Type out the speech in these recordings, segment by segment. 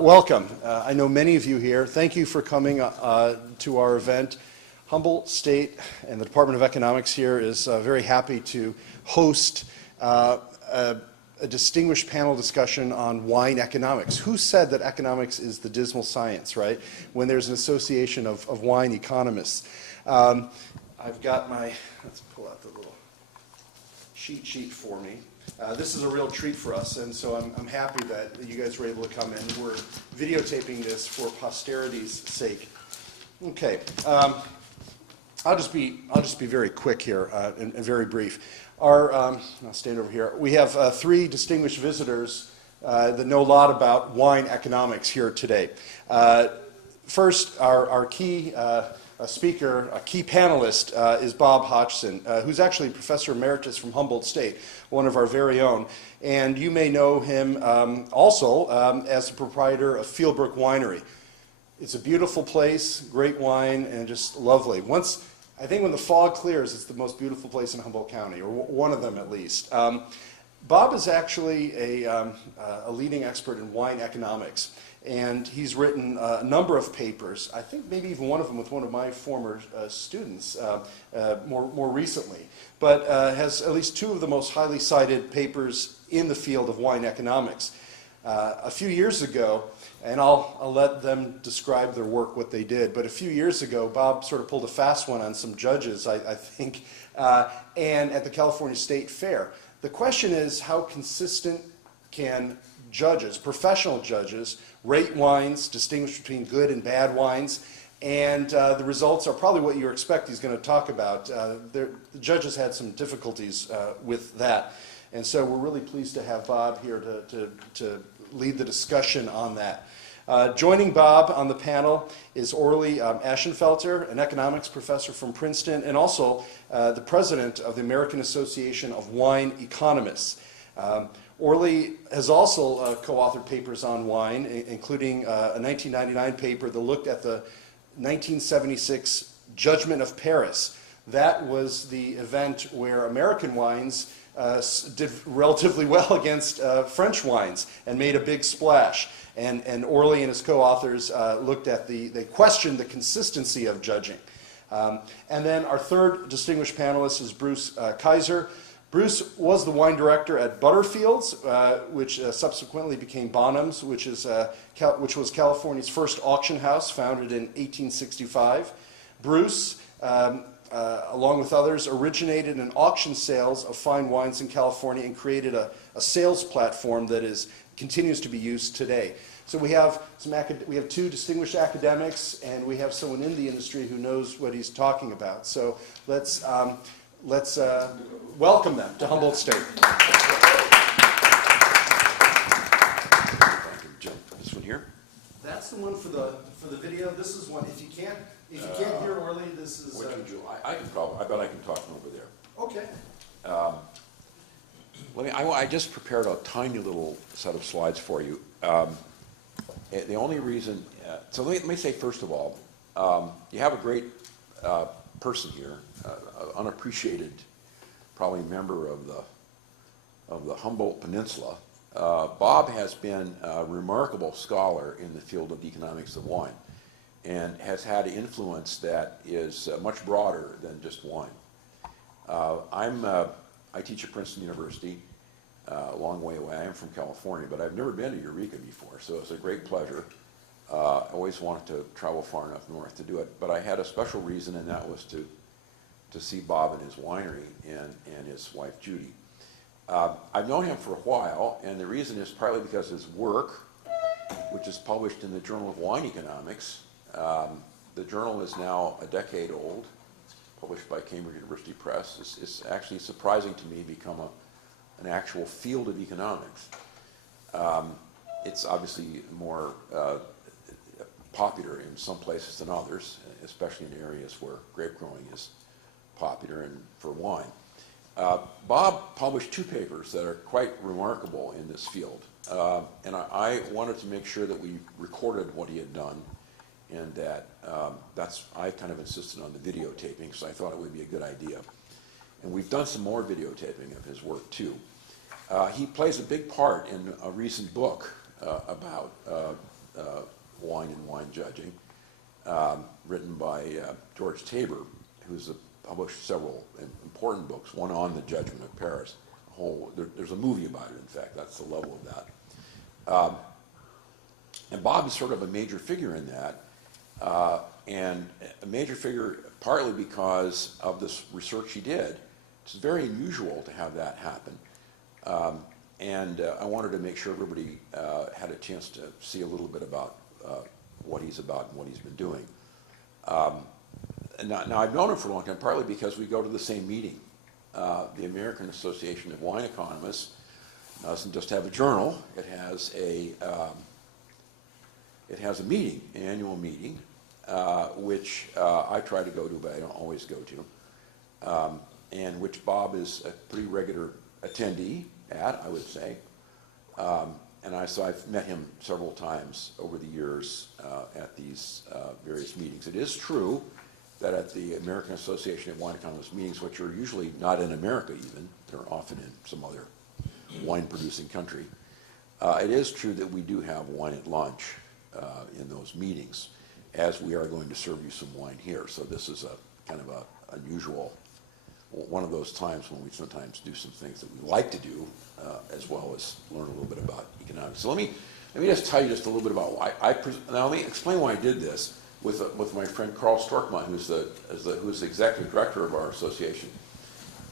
Welcome. I know many of you here. Thank you for coming to our event. Humboldt State and the Department of Economics here is very happy to host a distinguished panel discussion on wine economics. Who said that economics is the dismal science, right? When there's an association of wine economists. I've got my, let's pull out the little cheat sheet for me. This is a real treat for us, and so I'm happy that you guys were able to come in. We're videotaping this for posterity's sake. Okay, I'll just be very quick here and very brief. I'll stand over here. We have three distinguished visitors that know a lot about wine economics here today. First, our key speaker, a key panelist, is Bob Hodgson, who's actually Professor Emeritus from Humboldt State, one of our very own. And you may know him also as the proprietor of Fieldbrook Winery. It's a beautiful place, great wine, and just lovely. I think when the fog clears, it's the most beautiful place in Humboldt County, or one of them at least. Bob is actually a leading expert in wine economics. And he's written a number of papers, I think maybe even one of them with one of my former students more recently, but has at least two of the most highly cited papers in the field of wine economics. A few years ago, and I'll let them describe their work, what they did, but a few years ago, Bob sort of pulled a fast one on some judges, I think, and at the California State Fair. The question is, how consistent can judges, professional judges, rate wines, distinguish between good and bad wines, and the results are probably what you expect he's going to talk about. The judges had some difficulties with that, and so we're really pleased to have Bob here to lead the discussion on that. Joining Bob on the panel is Orly Ashenfelter, an economics professor from Princeton, and also the president of the American Association of Wine Economists. Orly has also co-authored papers on wine, including a 1999 paper that looked at the 1976 Judgment of Paris. That was the event where American wines did relatively well against French wines and made a big splash. And Orly and his co-authors they questioned the consistency of judging. And then our third distinguished panelist is Bruce Kaiser. Bruce was the wine director at Butterfields, which subsequently became Bonham's, which was California's first auction house, founded in 1865. Bruce, along with others, originated in auction sales of fine wines in California and created a sales platform that continues to be used today. So we have two distinguished academics, and we have someone in the industry who knows what he's talking about. So let's welcome them to Humboldt State. This one here? That's the one for the video. This is one. If you can't hear Orly, this is. What would you? I bet I can talk from over there. Okay. I just prepared a tiny little set of slides for you. The only reason. So let me say first of all, you have a great person here, unappreciated, probably member of the Humboldt Peninsula. Bob has been a remarkable scholar in the field of economics of wine, and has had influence that is much broader than just wine. I teach at Princeton University, a long way away. I am from California, but I've never been to Eureka before, so it's a great pleasure. I always wanted to travel far enough north to do it, but I had a special reason, and that was to see Bob in his winery and his wife Judy. I've known him for a while, and the reason is partly because his work, which is published in the Journal of Wine Economics. The journal is now a decade old, published by Cambridge University Press. It's actually surprising to me become an actual field of economics. It's obviously more popular in some places than others, especially in areas where grape growing is popular and for wine. Bob published two papers that are quite remarkable in this field, and I wanted to make sure that we recorded what he had done, and that I kind of insisted on the videotaping because I thought it would be a good idea. And we've done some more videotaping of his work too. He plays a big part in a recent book about Wine and Wine Judging, written by George Tabor, who's published several important books, one on the Judgment of Paris. There's a movie about it, in fact. That's the level of that. And Bob is sort of a major figure in that, and a major figure partly because of this research he did. It's very unusual to have that happen. And I wanted to make sure everybody had a chance to see a little bit about what he's about and what he's been doing. Now, I've known him for a long time, partly because we go to the same meeting. The American Association of Wine Economists doesn't just have a journal, it has a meeting, an annual meeting, which I try to go to, but I don't always go to, and which Bob is a pretty regular attendee at, I would say. So I've met him several times over the years at these various meetings. It is true that at the American Association of Wine Economists meetings, which are usually not in America even, they're often in some other wine-producing country, it is true that we do have wine at lunch in those meetings, as we are going to serve you some wine here. So this is a kind of a unusual, one of those times when we sometimes do some things that we like to do, as well as learn a little bit about economics. So let me just tell you just a little bit about why now let me explain why I did this with my friend Carl Storkman, who's the executive director of our association.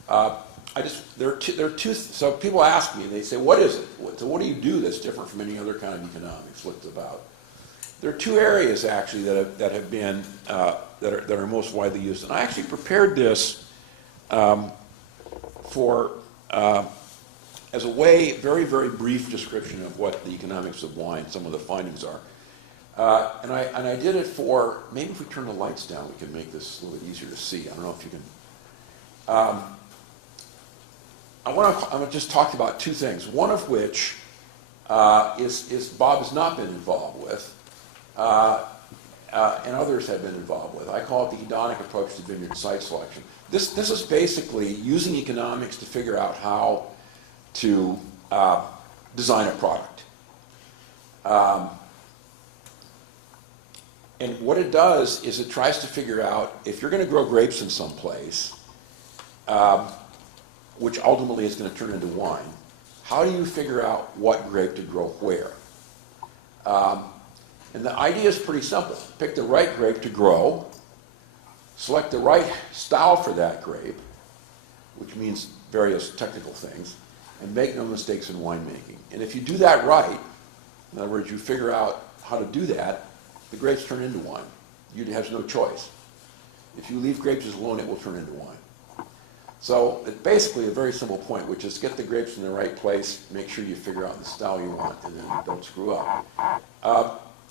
There are two. So people ask me, they say, "What is it? So what do you do that's different from any other kind of economics? What's it about?" There are two areas actually that have been that are most widely used, and I actually prepared this as a very, very brief description of what the economics of wine, some of the findings are. And I did it for, maybe if we turn the lights down, we can make this a little bit easier to see. I don't know if you can. I want to just talk about two things, one of which is Bob has not been involved with, and others have been involved with. I call it the hedonic approach to vineyard site selection. This is basically using economics to figure out how to design a product. And what it does is it tries to figure out if you're going to grow grapes in some place, which ultimately is going to turn into wine, how do you figure out what grape to grow where? And the idea is pretty simple. Pick the right grape to grow, select the right style for that grape, which means various technical things, and make no mistakes in winemaking. And if you do that right, in other words, you figure out how to do that, the grapes turn into wine. You have no choice. If you leave grapes alone, it will turn into wine. So it's basically a very simple point, which is get the grapes in the right place, make sure you figure out the style you want, and then don't screw up.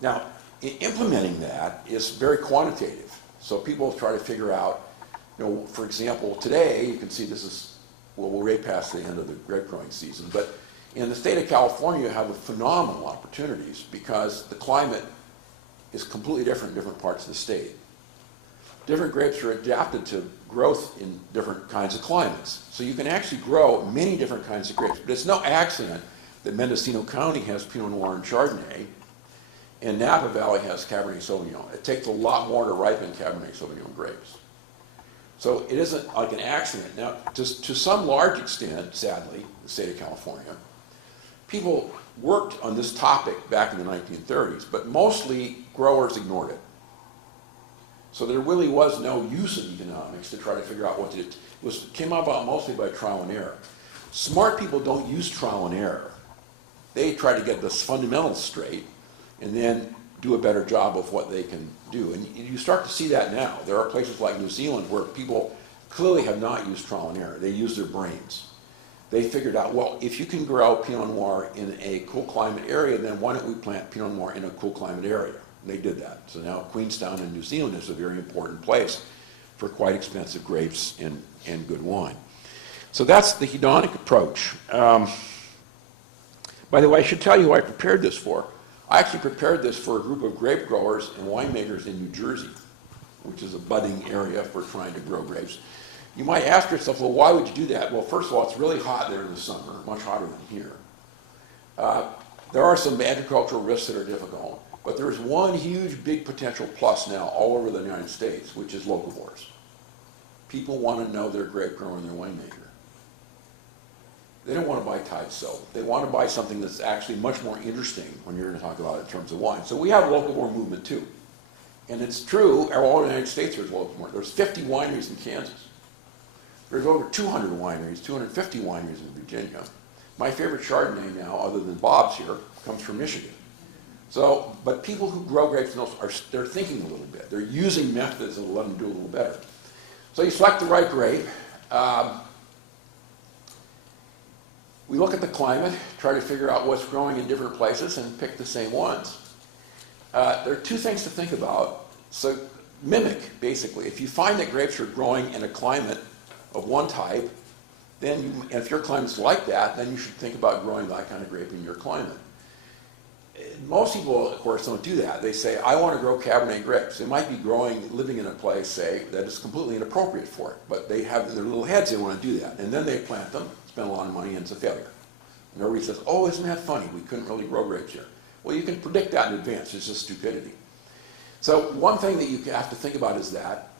Now, implementing that is very quantitative. So people try to figure out, for example, today, you can see this is, well, we're way past the end of the grape growing season, but in the state of California, you have phenomenal opportunities because the climate is completely different in different parts of the state. Different grapes are adapted to growth in different kinds of climates. So you can actually grow many different kinds of grapes. But it's no accident that Mendocino County has Pinot Noir and Chardonnay, and Napa Valley has Cabernet Sauvignon. It takes a lot more to ripen Cabernet Sauvignon grapes. So it isn't like an accident. Now, to some large extent, sadly, the state of California, people worked on this topic back in the 1930s, but mostly growers ignored it. So there really was no use of economics to try to figure out what to do. It came about mostly by trial and error. Smart people don't use trial and error. They try to get the fundamentals straight and then do a better job of what they can do. And you start to see that now. There are places like New Zealand where people clearly have not used trial and error. They use their brains. They figured out, well, if you can grow Pinot Noir in a cool climate area, then why don't we plant Pinot Noir in a cool climate area? And they did that. So now Queenstown in New Zealand is a very important place for quite expensive grapes and good wine. So that's the hedonic approach. By the way, I should tell you who I prepared this for. I actually prepared this for a group of grape growers and winemakers in New Jersey, which is a budding area for trying to grow grapes. You might ask yourself, well, why would you do that? Well, first of all, it's really hot there in the summer, much hotter than here. There are some agricultural risks that are difficult. But there's one huge, big potential plus now all over the United States, which is locavores. People want to know their grape grower and their winemaker. They don't want to buy Tide soap. They want to buy something that's actually much more interesting when you're going to talk about it in terms of wine. So we have a locavore movement too. And it's true, all over the United States there's locavore. There's 50 wineries in Kansas. There's over 200 wineries, 250 wineries in Virginia. My favorite Chardonnay now, other than Bob's here, comes from Michigan. So, but people who grow grapes they're thinking a little bit. They're using methods that will let them do a little better. So you select the right grape. We look at the climate, try to figure out what's growing in different places, and pick the same ones. There are two things to think about. So mimic, basically. If you find that grapes are growing in a climate of one type, then if your climate's like that, then you should think about growing that kind of grape in your climate. Most people, of course, don't do that. They say, I want to grow Cabernet grapes. They might be living in a place, say, that is completely inappropriate for it, but they have in their little heads they want to do that. And then they plant them, spend a lot of money, and it's a failure. And everybody says, oh, isn't that funny? We couldn't really grow grapes here. Well, you can predict that in advance. It's just stupidity. So one thing that you have to think about is that.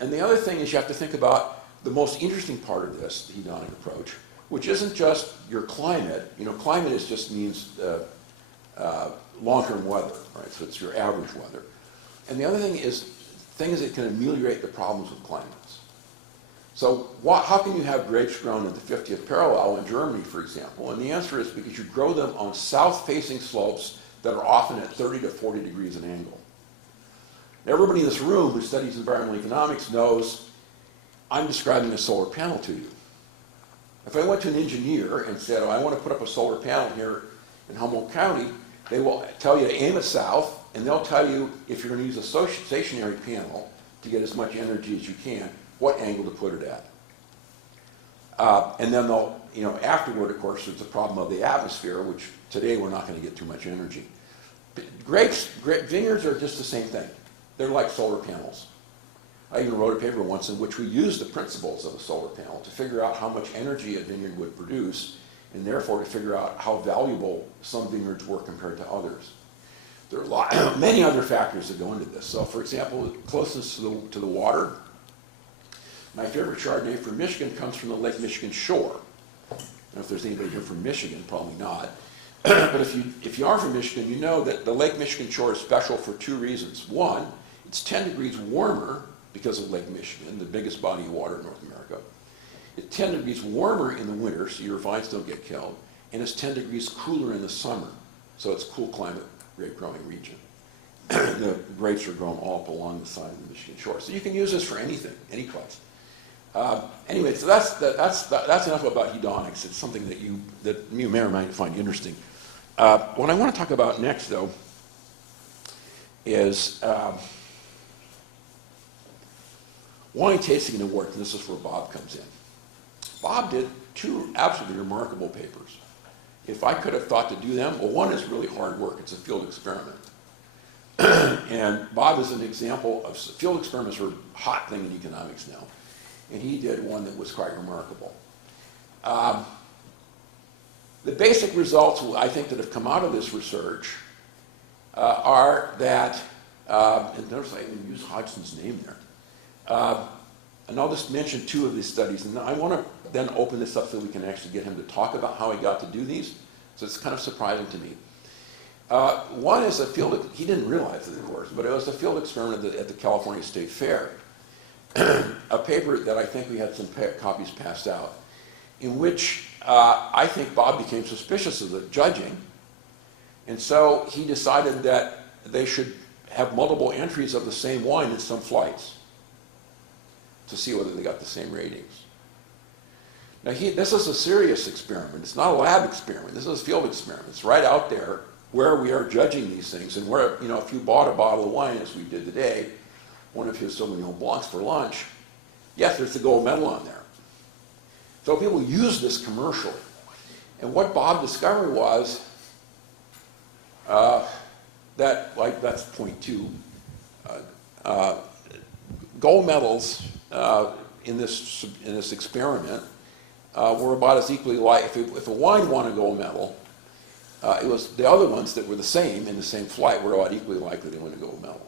And the other thing is you have to think about the most interesting part of this, the hedonic approach, which isn't just your climate. You know, climate just means long-term weather, right? So it's your average weather. And the other thing is things that can ameliorate the problems with climates. So how can you have grapes grown at the 50th parallel in Germany, for example? And the answer is because you grow them on south-facing slopes that are often at 30 to 40 degrees an angle. Now, everybody in this room who studies environmental economics knows I'm describing a solar panel to you. If I went to an engineer and said, oh, I want to put up a solar panel here in Humboldt County, they will tell you to aim it south, and they'll tell you if you're going to use a stationary panel to get as much energy as you can, what angle to put it at. And then they'll, afterward, of course, there's the problem of the atmosphere, which today we're not going to get too much energy. Vineyards are just the same thing. They're like solar panels. I even wrote a paper once in which we used the principles of a solar panel to figure out how much energy a vineyard would produce, and therefore to figure out how valuable some vineyards were compared to others. There are many other factors that go into this. So, for example, closeness to the water. My favorite Chardonnay from Michigan comes from the Lake Michigan shore. I don't know if there's anybody here from Michigan, probably not. But if you are from Michigan, you know that the Lake Michigan shore is special for two reasons. One, it's 10 degrees warmer because of Lake Michigan, the biggest body of water in North America. It's 10 degrees warmer in the winter, so your vines don't get killed, and it's 10 degrees cooler in the summer, so it's a cool climate grape growing region. The grapes are grown all up along the side of the Michigan shore. So you can use this for anything, any place. Anyway, so that's enough about hedonics. It's something that you may or may not find interesting. What I want to talk about next, though, is wine tasting awards, and this is where Bob comes in. Bob did two absolutely remarkable papers. If I could have thought to do them, well, one is really hard work. It's a field experiment. And Bob is an example of field experiments are a hot thing in economics now. And he did one that was quite remarkable. The basic results, I think, that have come out of this research are that, and notice I didn't use Hodgson's name there. And I'll just mention two of these studies. And I want to then open this up so we can actually get him to talk about how he got to do these. So it's kind of surprising to me. One is a field, he didn't realize it, of course, but it was a field experiment at the California State Fair. A paper that I think we had some copies passed out, in which I think Bob became suspicious of the judging. And so he decided that they should have multiple entries of the same wine in some flights to see whether they got the same ratings. Now, this is a serious experiment. It's not a lab experiment. This is a field experiment. It's right out there where we are judging these things. And where, if you bought a bottle of wine, as we did today, one of his Sauvignon Blancs for lunch, yes, there's the gold medal on there. So people use this commercially. And what Bob discovered was that, that's point two, gold medals in this experiment were about as equally like, if a wine won a gold medal, It was the other ones that were the same in the same flight were about equally likely to win a gold medal.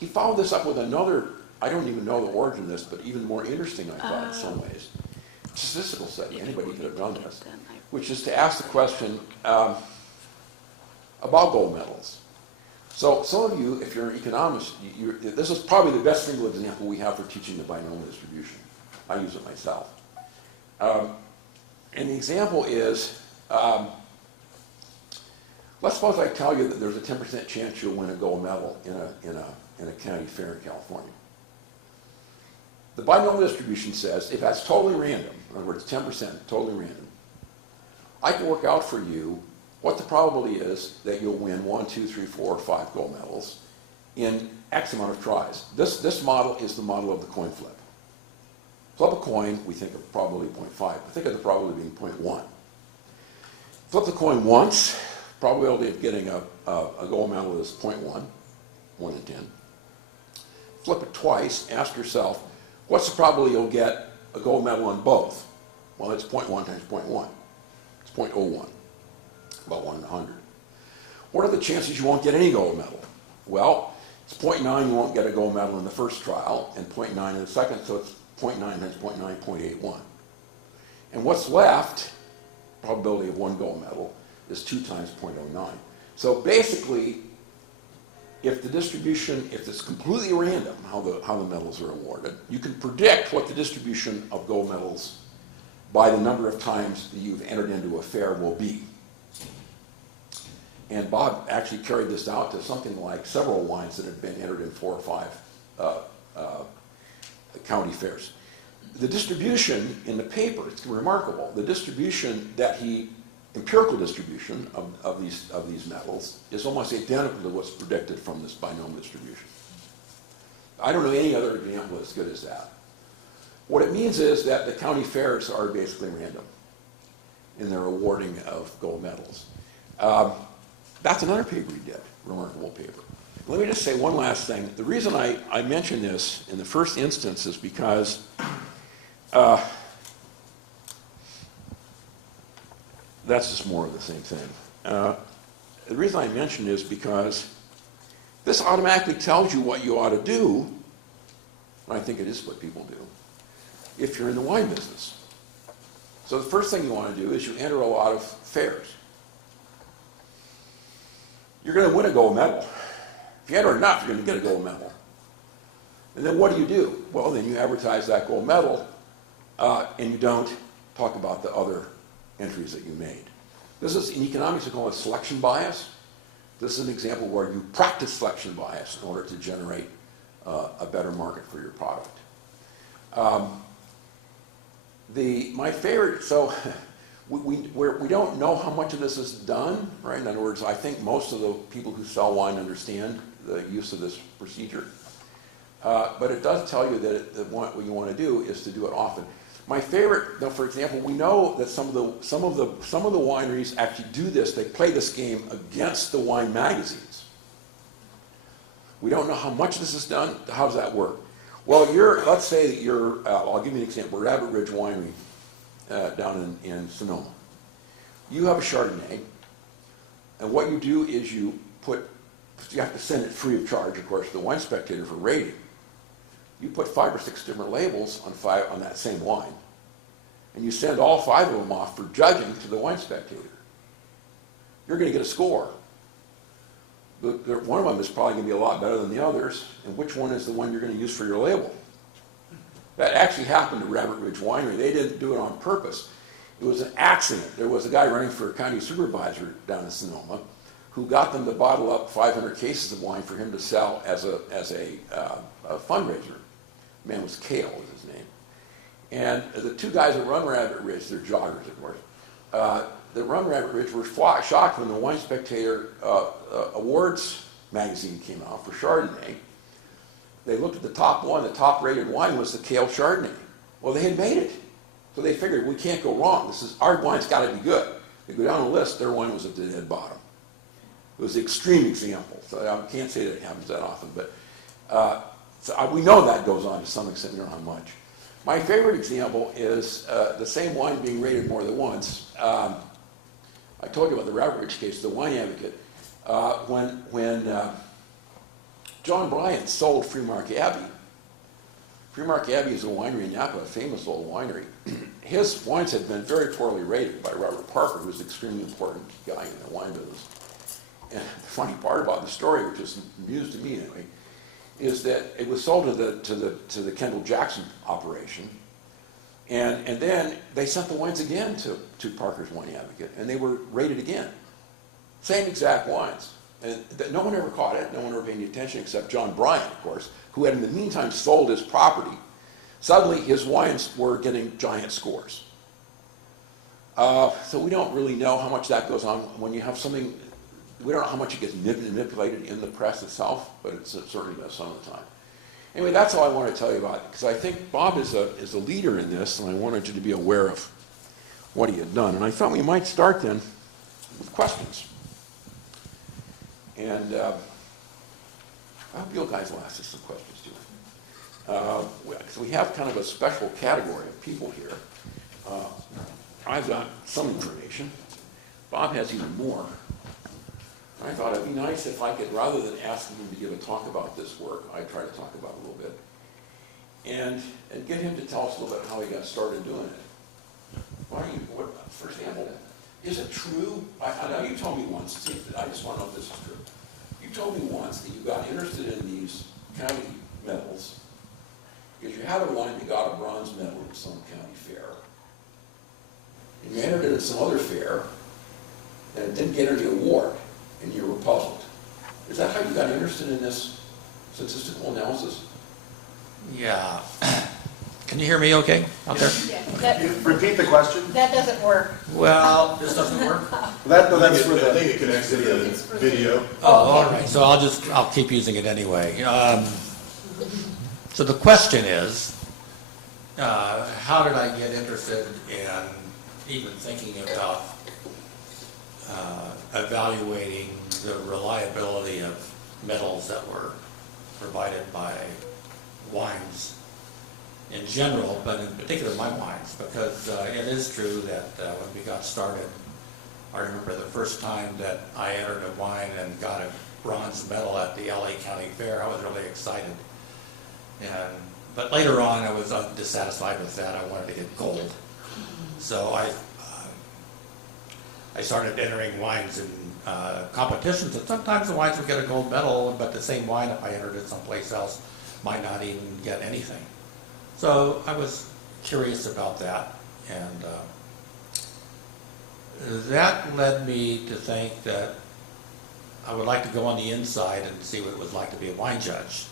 He followed this up with another, I don't even know the origin of this, but even more interesting, I thought, in some ways, statistical study. Anybody could have done this, which is to ask the question about gold medals. So some of you, if you're an economist, this is probably the best single example we have for teaching the binomial distribution. I use it myself. And the example is, let's suppose I tell you that there's a 10% chance you'll win a gold medal in a county fair in California. The binomial distribution says if that's totally random, in other words, 10% totally random, I can work out for you what the probability is that you'll win 1, 2, 3, 4, or 5 gold medals in X amount of tries. This model is the model of the coin flip. Flip a coin, we think of probability 0.5, but think of the probability being 0.1. Flip the coin once, probability of getting a gold medal is 0.1, 1 in 10. Flip it twice, ask yourself, what's the probability you'll get a gold medal on both? Well, it's 0.1 times 0.1. It's 0.01, about 1 in 100. What are the chances you won't get any gold medal? Well, it's 0.9, you won't get a gold medal in the first trial, and 0.9 in the second, so it's 0.9 times 0.9, 0.81. And what's left, probability of 1 gold medal, is 2 times 0.09. So basically, if the distribution, if it's completely random how the medals are awarded, you can predict what the distribution of gold medals by the number of times that you've entered into a fair will be. And Bob actually carried this out to something like several wines that had been entered in 4 or 5 county fairs. The distribution in the paper, it's remarkable, the distribution that empirical distribution of these medals is almost identical to what's predicted from this binomial distribution. I don't know any other example as good as that. What it means is that the county fairs are basically random in their awarding of gold medals. That's another paper he did, remarkable paper. Let me just say one last thing. The reason I mention this in the first instance is because that's just more of the same thing. The reason I mention it is because this automatically tells you what you ought to do, and I think it is what people do, if you're in the wine business. So the first thing you want to do is you enter a lot of fairs. You're going to win a gold medal. If you enter enough, you're going to get a gold medal. And then what do? Well, then you advertise that gold medal, and you don't talk about the other entries that you made. This is, in economics, we call it selection bias. This is an example where you practice selection bias in order to generate a better market for your product. My favorite, so we don't know how much of this is done, right? In other words, I think most of the people who sell wine understand the use of this procedure. But it does tell you that what you want to do is to do it often. My favorite, though, for example, we know that some of the wineries actually do this. They play this game against the wine magazines. We don't know how much this is done. How does that work? Well, let's say that you're, I'll give you an example, Rabbit Ridge Winery down in Sonoma. You have a Chardonnay, and what you do is you have to send it free of charge, of course, to the Wine Spectator for rating. You put 5 or 6 different labels on that same wine, and you send all 5 of them off for judging to the Wine Spectator. You're going to get a score. One of them is probably going to be a lot better than the others, and which one is the one you're going to use for your label? That actually happened to Rabbit Ridge Winery. They didn't do it on purpose. It was an accident. There was a guy running for county supervisor down in Sonoma who got them to bottle up 500 cases of wine for him to sell as a fundraiser. The man was Kale, was his name. And the 2 guys that run Rabbit Ridge, they're joggers, of course, that run Rabbit Ridge were shocked when the Wine Spectator Awards magazine came out for Chardonnay. They looked at the top one, the top rated wine was the Kale Chardonnay. Well, they had made it. So they figured, we can't go wrong. Our wine's got to be good. They go down the list, their wine was at the dead bottom. It was the extreme example. So I can't say that it happens that often, but we know that goes on to some extent, we don't know how much. My favorite example is the same wine being rated more than once. I told you about the Ravridge case, the wine advocate. When John Bryant sold Freemark Abbey. Freemark Abbey is a winery in Napa, a famous old winery. His wines had been very poorly rated by Robert Parker, who was an extremely important guy in the wine business. And the funny part about the story, which is news to me anyway, is that it was sold to the Kendall Jackson operation, and then they sent the wines again to Parker's Wine Advocate, and they were rated again. Same exact wines. And no one ever caught it, no one ever paid any attention except John Bryant, of course, who had in the meantime sold his property. Suddenly his wines were getting giant scores. So we don't really know how much that goes on when you have something. We don't know how much it gets manipulated in the press itself, but it certainly does some of the time. Anyway, that's all I want to tell you about it, because I think Bob is a leader in this, and I wanted you to be aware of what he had done. And I thought we might start then with questions. And I hope you guys will ask us some questions too. So we have kind of a special category of people here. I've got some information. Bob has even more. I thought it'd be nice if I could, rather than asking him to give a talk about this work, I'd try to talk about it a little bit. And get him to tell us a little bit how he got started doing it. For example, is it true, I know you told me once, I just want to know if this is true. You told me once that you got interested in these county medals because you had a wine that got a bronze medal at some county fair. And you entered it at some other fair, and it didn't get any award, and you were puzzled. Is that how you got interested in this statistical analysis? Yeah. Can you hear me okay out there? Yeah, Repeat the question. that doesn't work. Well, this doesn't work? That's for I the. think it connects to the video. Oh, all right. So I'll keep using it anyway. So the question is, how did I get interested in even thinking about evaluating the reliability of metals that were provided by wines in general, but in particular my wines, because it is true that when we got started, I remember the first time that I entered a wine and got a bronze medal at the LA County Fair. I was really excited. But later on, I was dissatisfied with that. I wanted to get gold. So I started entering wines in competitions, and sometimes the wines would get a gold medal, but the same wine, if I entered it someplace else, might not even get anything. So I was curious about that, and that led me to think that I would like to go on the inside and see what it was like to be a wine judge.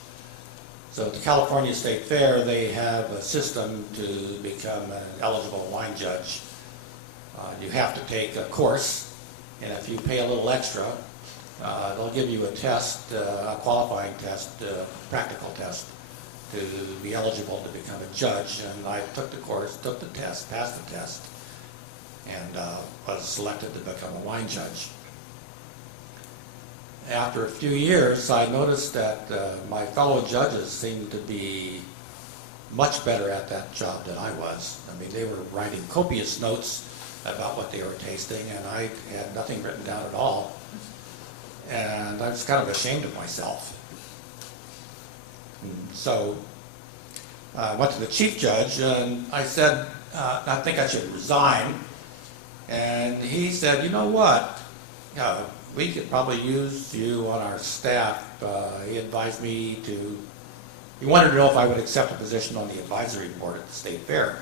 So at the California State Fair, they have a system to become an eligible wine judge. You have to take a course, and if you pay a little extra, they'll give you a test, a qualifying test, practical test, to be eligible to become a judge. And I took the course, took the test, passed the test, and was selected to become a wine judge. After a few years, I noticed that my fellow judges seemed to be much better at that job than I was. I mean, they were writing copious notes about what they were tasting, and I had nothing written down at all. And I was kind of ashamed of myself. So I went to the chief judge, and I said, I think I should resign. And he said, you know what? We could probably use you on our staff. He advised me he wanted to know if I would accept a position on the advisory board at the state fair.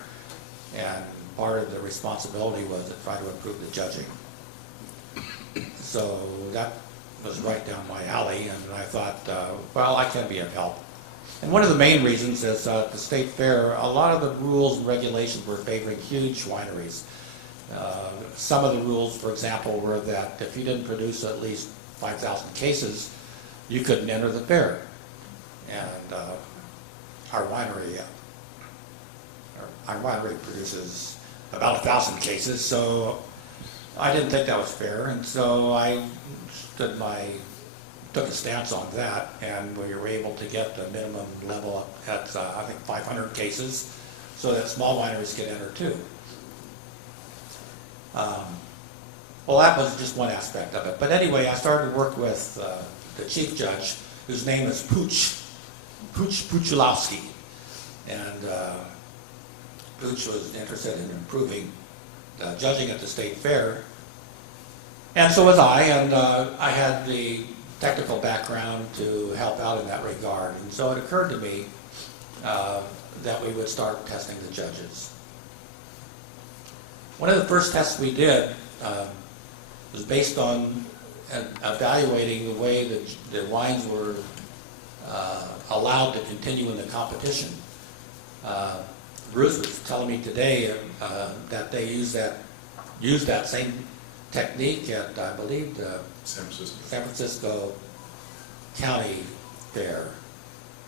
And part of the responsibility was to try to improve the judging. So that was right down my alley, and I thought, well, I can be of help. And one of the main reasons is at the state fair, a lot of the rules and regulations were favoring huge wineries. Some of the rules, for example, were that if you didn't produce at least 5,000 cases, you couldn't enter the fair. And our winery produces about 1,000 cases, so I didn't think that was fair, and so I took a stance on that, and we were able to get the minimum level up at I think 500 cases, so that small wineries could enter too. Well, that was just one aspect of it. But anyway, I started to work with the chief judge, whose name is Puchulowski. And Puch was interested in improving judging at the state fair. And so was I, and I had the technical background to help out in that regard. And so it occurred to me that we would start testing the judges. One of the first tests we did was based on evaluating the way that the wines were allowed to continue in the competition. Bruce was telling me today that they use that same technique at, I believe, the San Francisco County Fair,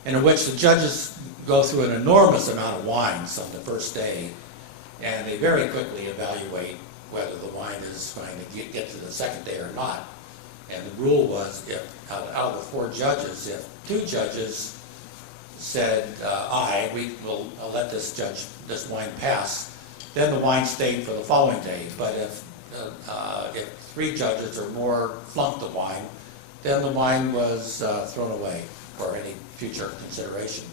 in which the judges go through an enormous amount of wines on the first day, and they very quickly evaluate whether the wine is going to get to the second day or not. And the rule was, if out of the 4 judges, if 2 judges said, aye, we will let this wine pass, then the wine stayed for the following day. But if 3 judges or more flunked the wine, then the wine was thrown away for any future consideration.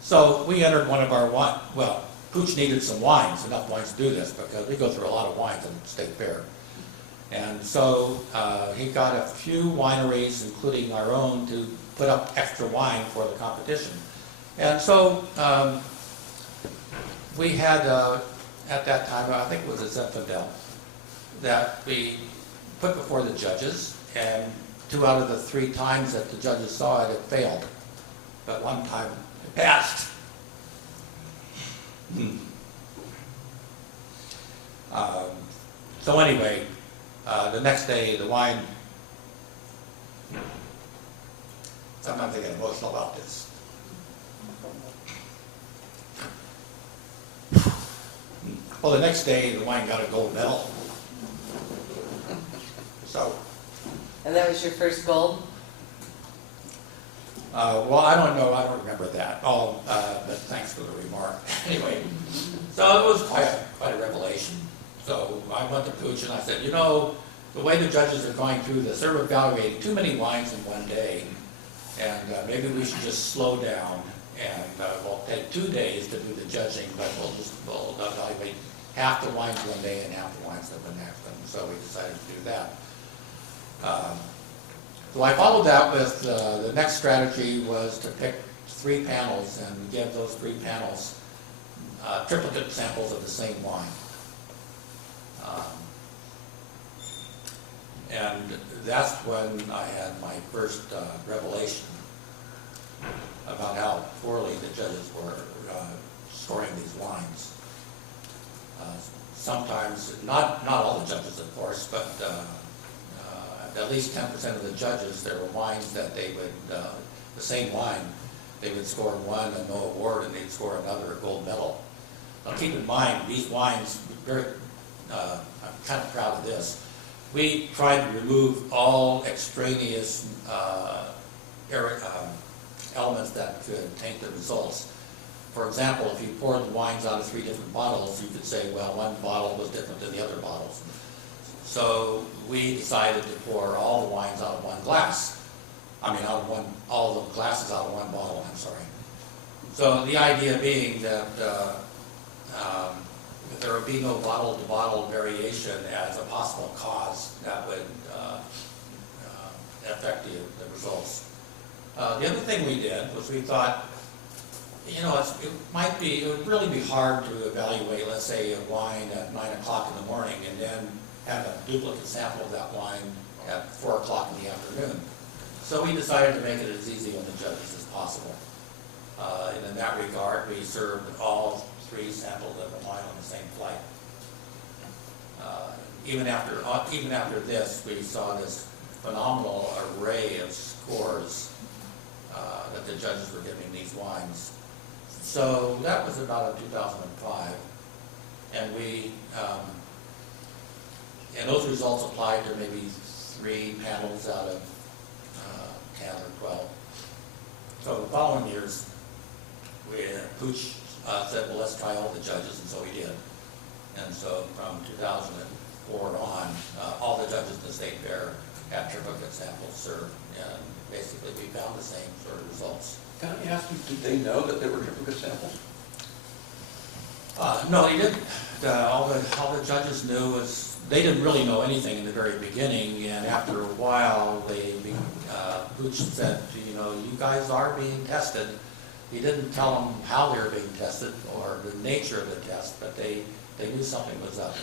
So we entered one of our wine, well, Pooch needed some wines, enough wines to do this, because we go through a lot of wines in the state fair. And so he got a few wineries, including our own, to put up extra wine for the competition. And so we had, at that time, I think it was a Zinfandel, that we put before the judges, and 2 out of the 3 times that the judges saw it, it failed. But 1 time it passed. So anyway, the next day the wine, sometimes I get emotional about this. Well, the next day the wine got a gold medal. So. And that was your first gold? Well, I don't know, I don't remember that. Oh, but thanks for the remark. Anyway, so it was quite a revelation. So I went to Pooch and I said, you know, the way the judges are going through this, they're evaluating too many wines in one day, and maybe we should just slow down, and we'll take 2 days to do the judging, but we'll evaluate half the wines one day and half the wines the next. And so we decided to do that. So I followed that with the next strategy was to pick 3 panels and give those 3 panels triplicate samples of the same wine. And that's when I had my first revelation about how poorly the judges were scoring these wines. Sometimes, not all the judges, of course, but at least 10% of the judges, there were wines that they would, the same wine, they would score 1 and no award, and they'd score another a gold medal. Now keep in mind, these wines, I'm kind of proud of this. We tried to remove all extraneous elements that could taint the results. For example, if you poured the wines out of 3 different bottles, you could say, well, one bottle was different than the other bottles. So we decided to pour all the wines out of one glass. I mean, all the glasses out of one bottle, I'm sorry. So the idea being that there would be no bottle-to-bottle variation as a possible cause that would affect the results. The other thing we did was we thought, you know, it would really be hard to evaluate, let's say, a wine at 9 o'clock in the morning and then have a duplicate sample of that wine at 4 o'clock in the afternoon. So we decided to make it as easy on the judges as possible. And in that regard, we served all 3 samples of the wine on the same flight. Even after this, we saw this phenomenal array of scores that the judges were giving these wines. So that was about in 2005, and and those results applied to maybe 3 panels out of 10 or 12. So the following years, Pooch said, well, let's try all the judges, and so we did. And so from 2005 forward on, all the judges in the state fair had triplicate samples served, and basically we found the same sort of results. Can I ask you, did they know that they were triplicate samples? No, they didn't. All the judges knew was, they didn't really know anything in the very beginning, and after a while, Pooch said, you know, you guys are being tested. He didn't tell them how they were being tested or the nature of the test, but they knew something was up.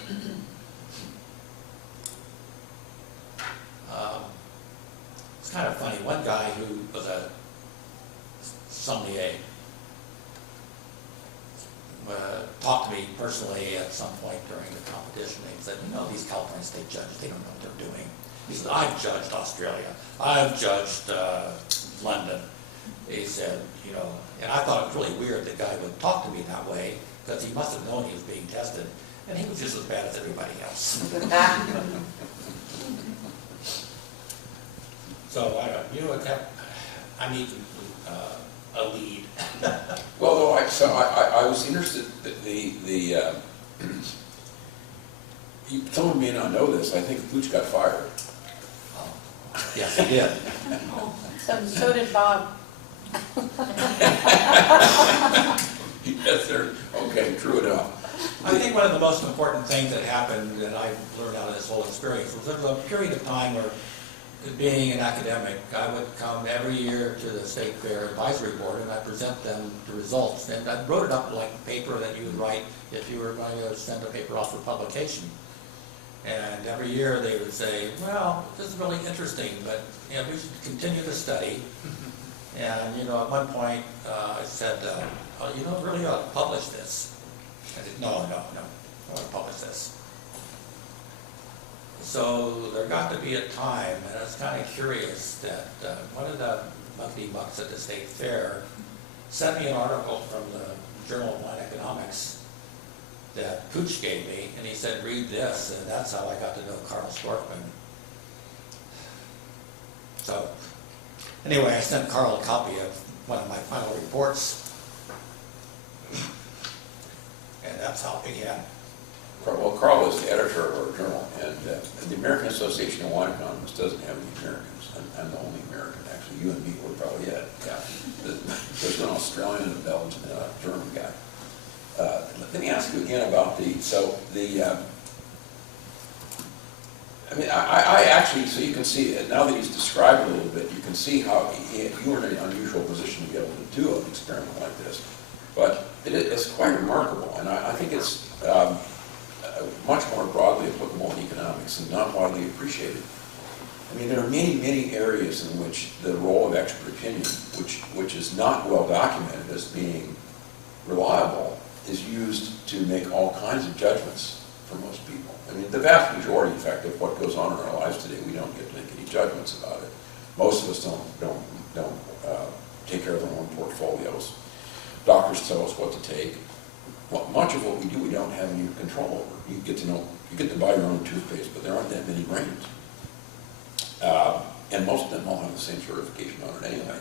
It's kind of funny. One guy who was a sommelier talked to me personally at some point during the competition. He said, you know, these California state judges, they don't know what they're doing. He said, I've judged Australia. I've judged London. He said, you know, and I thought it was really weird the guy would talk to me that way, because he must have known he was being tested, and he was just as bad as everybody else. So, you know what, I need a lead. Well, though, I was interested that someone may not know this, I think Pooch got fired. Yes, he did. So did Bob. Yes, sir. Okay, true enough. I think one of the most important things that happened that I learned out of this whole experience was there was a period of time where, being an academic, I would come every year to the State Fair Advisory Board and I present them the results. And I wrote it up like a paper that you would write if you were going to send a paper off for publication. And every year they would say, well, this is really interesting, but you know, we should continue the study. And you know, at one point I said, oh, you don't really ought to publish this. I said, no, I want to publish this. So there got to be a time, and I was kind of curious, that one of the monkey bucks at the state fair sent me an article from the Journal of Wine Economics that Pooch gave me, and he said, read this, and that's how I got to know Carl Storkman. So anyway, I sent Carl a copy of one of my final reports, and that's how it began. Well, Carl is the editor of our journal, and the American Association of Wine Economists doesn't have any Americans. I'm the only American, actually. You and me were probably it. Yeah. There's an Australian, a Belgian, and a German guy. Let me ask you again about I actually, so you can see it, now that he's described it a little bit, you can see how you were in an unusual position to be able to do an experiment like this. But it's quite remarkable, and I think it's much more broadly applicable in economics and not widely appreciated. I mean, there are many, many areas in which the role of expert opinion, which is not well documented as being reliable, is used to make all kinds of judgments for most people. I mean, the vast majority, in fact, of what goes on in our lives today, we don't get to make any judgments about it. Most of us don't take care of our own portfolios. Doctors tell us what to take. Well, much of what we do, we don't have any control over. You get to buy your own toothpaste, but there aren't that many brands. And most of them all have the same certification on it anyway.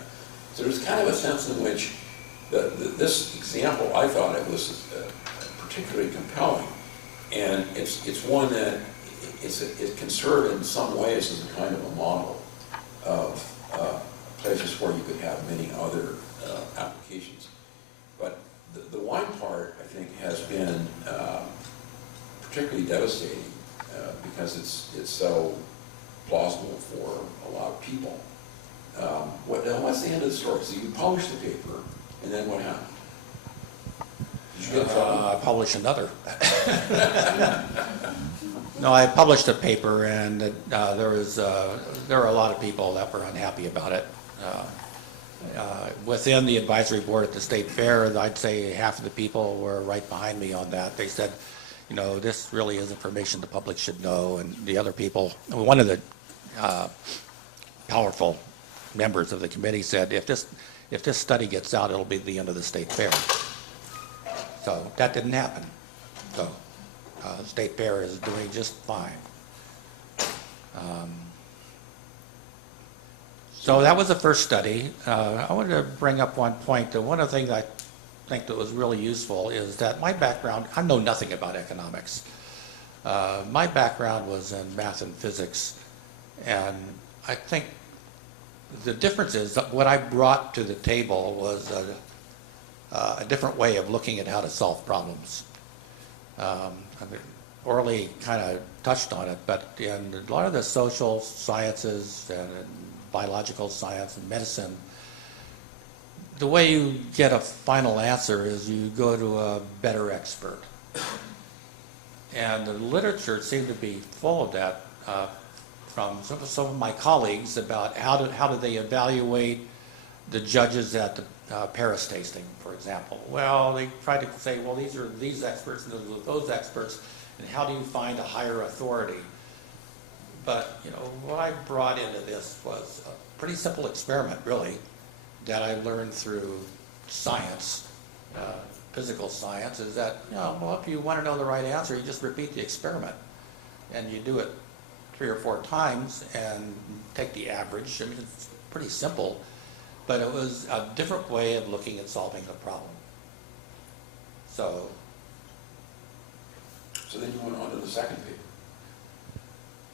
So there's kind of a sense in which this example, I thought it was particularly compelling. And it's one that it can serve in some ways as a kind of a model of places where you could have many other applications. But the wine part, I think, has been particularly devastating because it's so plausible for a lot of people. What's the end of the story? So you published the paper, and then what happened? Did you get in trouble? I published another. No, I published a paper, and there were a lot of people that were unhappy about it. Within the advisory board at the state fair, I'd say half of the people were right behind me on that. They said, you know, this really is information the public should know, and the other people, one of the powerful members of the committee said, if this study gets out, it'll be the end of the state fair. So that didn't happen. So the state fair is doing just fine. So that was the first study. I wanted to bring up one point. One of the things I think that was really useful is that my background, I know nothing about economics. My background was in math and physics, and I think the difference is that what I brought to the table was a different way of looking at how to solve problems. I mean, Orly kind of touched on it, but in a lot of the social sciences and biological science and medicine, the way you get a final answer is you go to a better expert. And the literature seemed to be full of that from some of my colleagues about how do they evaluate the judges at the Paris tasting, for example. Well, they tried to say, well, these are these experts and those are those experts, and how do you find a higher authority? But, you know, what I brought into this was a pretty simple experiment, really, that I learned through science, physical science, is that, you know, well, if you want to know the right answer, you just repeat the experiment. And you do it 3 or 4 times and take the average. I mean, it's pretty simple, but it was a different way of looking at solving the problem. So then you went on to the second paper.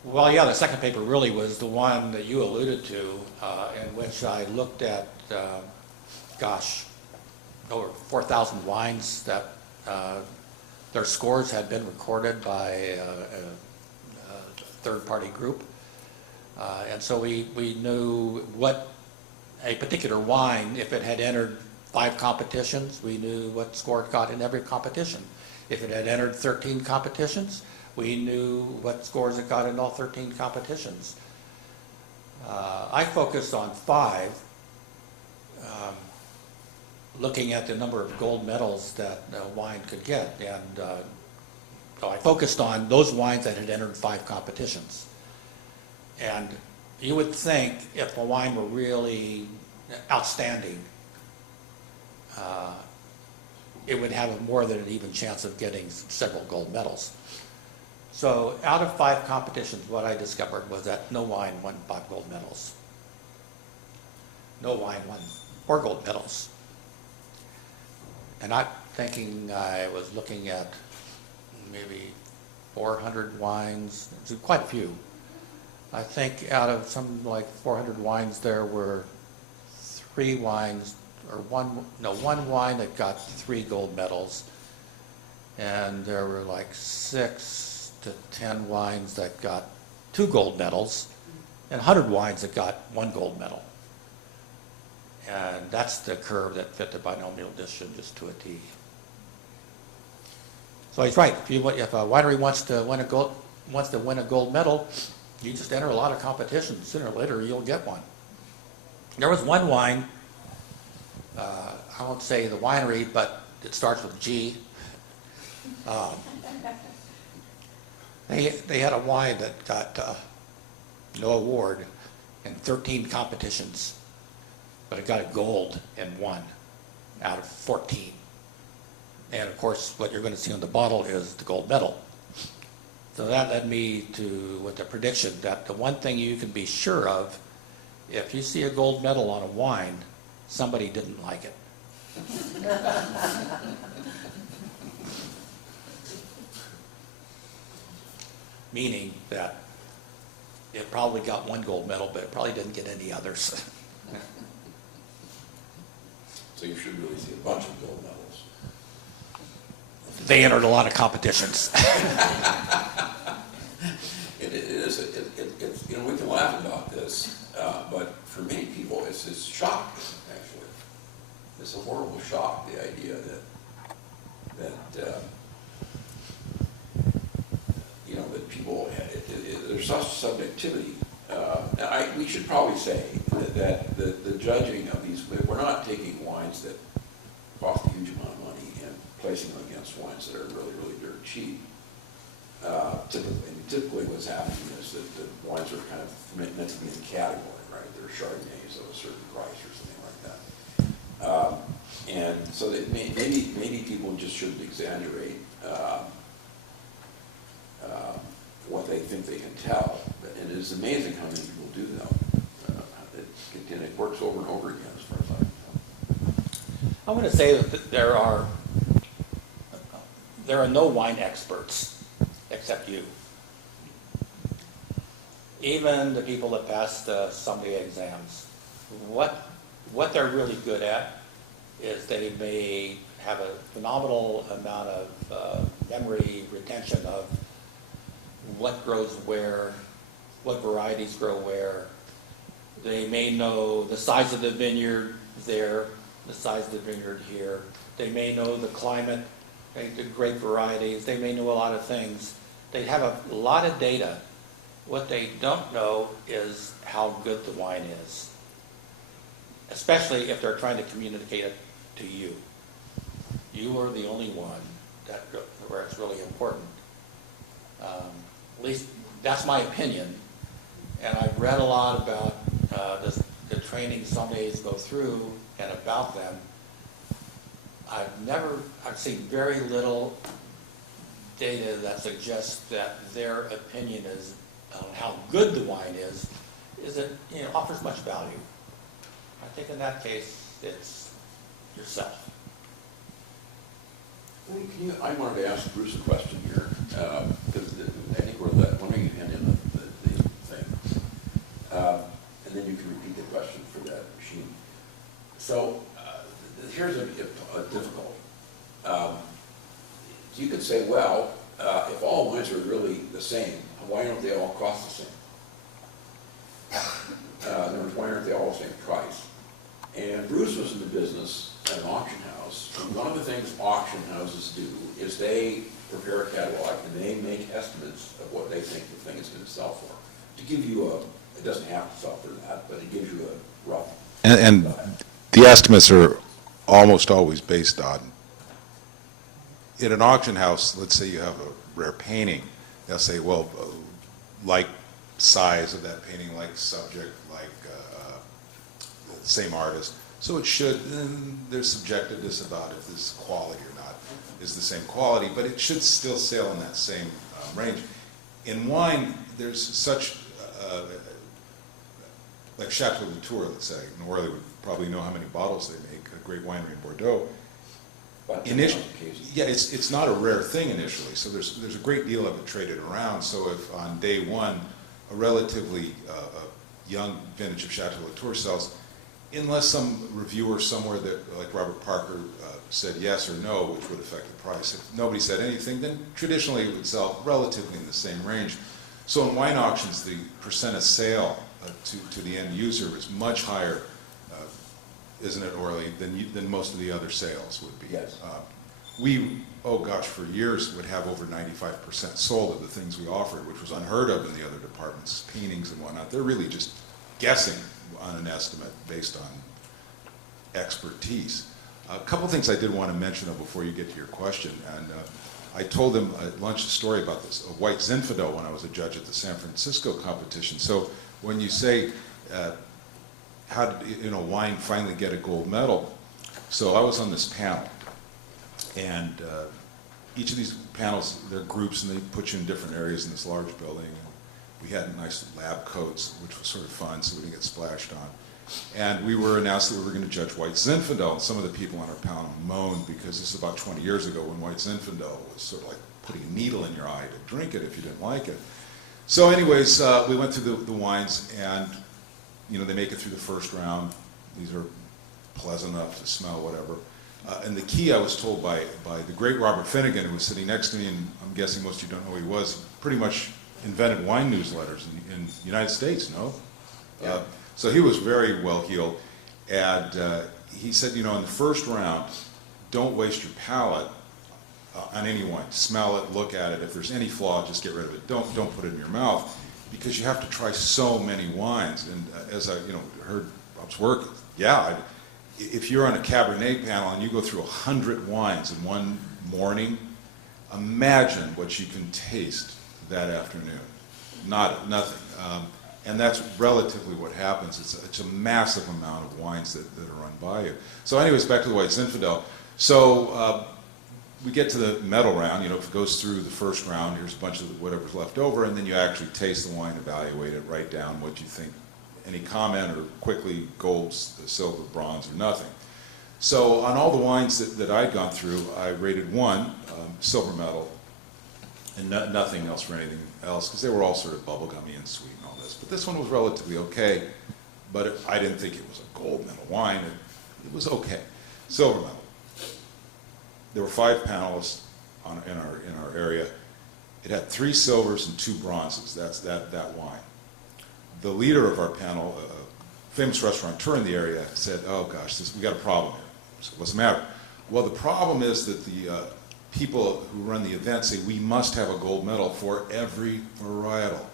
well, yeah, the second paper really was the one that you alluded to, in which I looked at, over 4,000 wines that their scores had been recorded by a third-party group. And so we knew what a particular wine, if it had entered 5 competitions, we knew what score it got in every competition. If it had entered 13 competitions, we knew what scores it got in all 13 competitions. I focused on 5, looking at the number of gold medals that wine could get. And so I focused on those wines that had entered 5 competitions. And you would think if a wine were really outstanding, it would have more than an even chance of getting several gold medals. So out of 5 competitions, what I discovered was that no wine won 5 gold medals. No wine won 4 gold medals. And I'm thinking I was looking at maybe 400 wines, quite a few. I think out of some like 400 wines, there were 3 wines, or one wine that got 3 gold medals, and there were like 6 to 10 wines that got 2 gold medals, and 100 wines that got 1 gold medal. And that's the curve that fit the binomial distribution just to a T. So he's right. If a winery wants to win a gold medal, you just enter a lot of competitions. Sooner or later, you'll get one. There was one wine. I won't say the winery, but it starts with G. They had a wine that got no award in 13 competitions, but it got a gold in 1 out of 14. And of course, what you're going to see on the bottle is the gold medal. So that led me with the prediction that the one thing you can be sure of, if you see a gold medal on a wine, somebody didn't like it. Meaning that it probably got 1 gold medal, but it probably didn't get any others. So you should really see a bunch of gold medals. They entered a lot of competitions. It's, you know, we can laugh about this, but for many people, it's this shock, actually. It's a horrible shock, the idea that you know, that people, there's such subjectivity. And we should probably say that the judging of these, we're not taking wines that cost a huge amount of money and placing them against wines that are really, really dirt cheap. Typically what's happening is that the wines are kind of meant to be in a category, right? They're Chardonnays of a certain price or something like that. And so that maybe people just shouldn't exaggerate what they think they can tell. And it is amazing how many people do that. And it works over and over again as far as I can tell. I want to say that there are no wine experts except you. Even the people that pass the someday exams, what they're really good at is they may have a phenomenal amount of memory retention of what grows where, what varieties grow where. They may know the size of the vineyard there, the size of the vineyard here. They may know the climate, the grape varieties. They may know a lot of things. They have a lot of data. What they don't know is how good the wine is, especially if they're trying to communicate it to you. You are the only one where it's really important. At least that's my opinion. And I've read a lot about the training sommeliers go through and about them. I've seen very little data that suggests that their opinion is on how good the wine is it, offers much value. I think in that case, it's yourself. I wanted to ask Bruce a question here, because I think we're letting you hand in the thing. And then you can repeat the question for that machine. So here's a difficult. You could say, well, if all wines are really the same, why don't they all cost the same? In other words, why aren't they all the same price? And Bruce was in the business at an auction house. And one of the things auction houses do is they prepare a catalog and they make estimates of what they think the thing is going to sell for. To give you it doesn't have to sell for that, but it gives you a rough. And the estimates are almost always based on, in an auction house, let's say you have a rare painting, they'll say, well, like size of that painting, like subject, like the same artist. So it should, and there's subjectiveness about if this quality or not is the same quality, but it should still sail in that same range. In wine, there's such, like Chateau Latour, let's say, Norley would probably know how many bottles they make, a great winery in Bordeaux. Initially, yeah, it's not a rare thing initially, so there's a great deal of it traded around. So if on day one, a relatively young vintage of Chateau Latour sells, unless some reviewer somewhere that, like Robert Parker, said yes or no, which would affect the price. If nobody said anything, then traditionally it would sell relatively in the same range. So in wine auctions, the percent of sale to the end user is much higher, isn't it, Orly, than most of the other sales would be. Yes. We, oh gosh, for years would have over 95% sold of the things we offered, which was unheard of in the other departments, paintings and whatnot. They're really just guessing on an estimate based on expertise. A couple things I did want to mention though before you get to your question, and I told them at lunch a story about this, a white Zinfandel when I was a judge at the San Francisco competition. So when you say, how did wine finally get a gold medal? So I was on this panel, and each of these panels, they're groups, and they put you in different areas in this large building. We had nice lab coats, which was sort of fun, so we didn't get splashed on. And we were announced that we were going to judge white Zinfandel, and some of the people on our panel moaned because this is about 20 years ago when white Zinfandel was sort of like putting a needle in your eye to drink it if you didn't like it. So anyways, we went through the wines, and they make it through the first round. These are pleasant enough to smell, whatever. And the key, I was told by the great Robert Finnegan, who was sitting next to me, and I'm guessing most of you don't know who he was, pretty much invented wine newsletters in the United States, no? Yeah. So he was very well-heeled, and he said, in the first round, don't waste your palate on any wine. Smell it, look at it. If there's any flaw, just get rid of it. Don't put it in your mouth, because you have to try so many wines. And as I heard Rob's work, if you're on a Cabernet panel and you go through 100 wines in one morning, imagine what you can taste that afternoon. Nothing. And that's relatively what happens. It's a massive amount of wines that are run by you. So anyways, back to the white Zinfandel. So we get to the medal round. If it goes through the first round, here's a bunch of whatever's left over, and then you actually taste the wine, evaluate it, write down what you think. Any comment, or quickly gold, silver, bronze, or nothing. So on all the wines that I'd gone through, I rated one silver medal, and nothing else for anything else, because they were all sort of bubblegummy and sweet and all this. But this one was relatively okay, but I didn't think it was a gold medal wine. It was okay. Silver medal. There were 5 panelists in our area. It had 3 silvers and 2 bronzes. That's that wine. The leader of our panel, a famous restaurateur in the area, said, "Oh gosh, we got a problem here." So what's the matter? Well, the problem is that the people who run the event say we must have a gold medal for every varietal.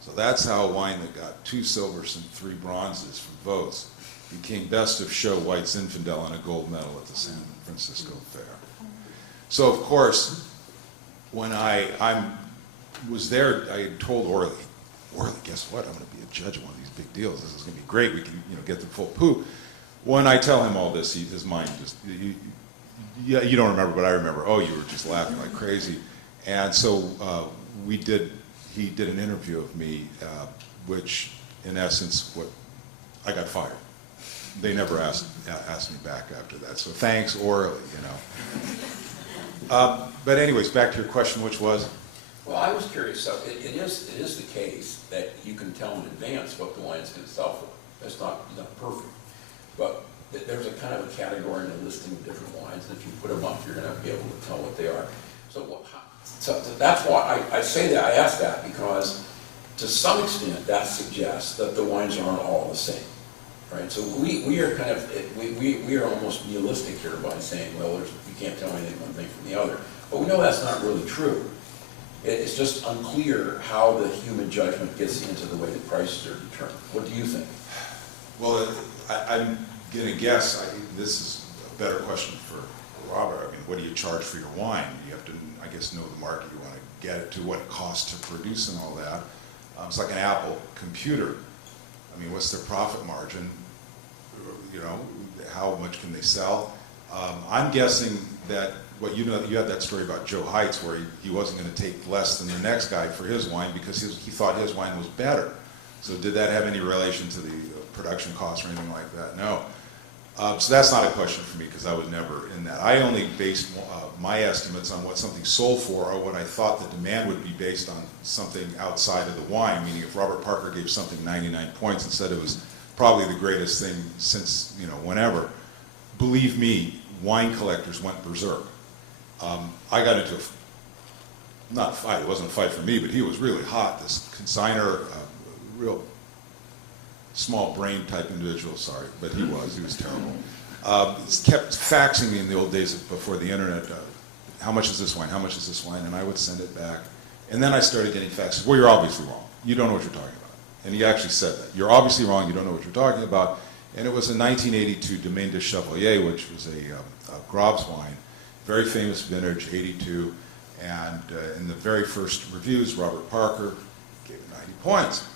So that's how a wine that got 2 silvers and 3 bronzes from votes became best of show white Zinfandel and a gold medal at the San Francisco Fair. So of course, when I was there, I had told Orly, guess what? I'm going to be a judge of one of these big deals. This is going to be great. We can, get the full poop. When I tell him all this, his mind just, you don't remember, but I remember. Oh, you were just laughing like crazy. And so he did an interview of me, which in essence, I got fired. They never asked me back after that. So thanks, Orly, But anyways, back to your question, which was? Well, I was curious. So it is the case that you can tell in advance what the wine's going to sell for. That's not perfect, but there's a kind of a category and a listing of different wines, and if you put them up, you're going to be able to tell what they are. So that's why I say that. I ask that because, to some extent, that suggests that the wines aren't all the same, right? So we are kind of we are almost nihilistic here by saying, well, you can't tell anything one thing from the other, but we know that's not really true. It's just unclear how the human judgment gets into the way the prices are determined. What do you think? Well, I'm going to guess, this is a better question for Robert. I mean, what do you charge for your wine? You have to, I guess, know the market you want to get it to, what it costs to produce and all that. It's like an Apple computer. I mean, what's their profit margin? How much can they sell? I'm guessing that you had that story about Joe Heights where he wasn't going to take less than the next guy for his wine because he thought his wine was better. So did that have any relation to the production costs or anything like that? No. So that's not a question for me because I was never in that. I only based my estimates on what something sold for or what I thought the demand would be based on something outside of the wine, meaning if Robert Parker gave something 99 points and said it was probably the greatest thing since, whenever, believe me, wine collectors went berserk. I got into not a fight, it wasn't a fight for me, but he was really hot, this consignor, real small brain type individual, sorry, but he was terrible. Kept faxing me in the old days before the internet, how much is this wine, how much is this wine, and I would send it back. And then I started getting faxes, well, you're obviously wrong, you don't know what you're talking about. And he actually said that, you're obviously wrong, you don't know what you're talking about. And it was a 1982 Domaine de Chevalier, which was a Grob's wine, very famous vintage, 82, and in the very first reviews, Robert Parker gave it 90 points.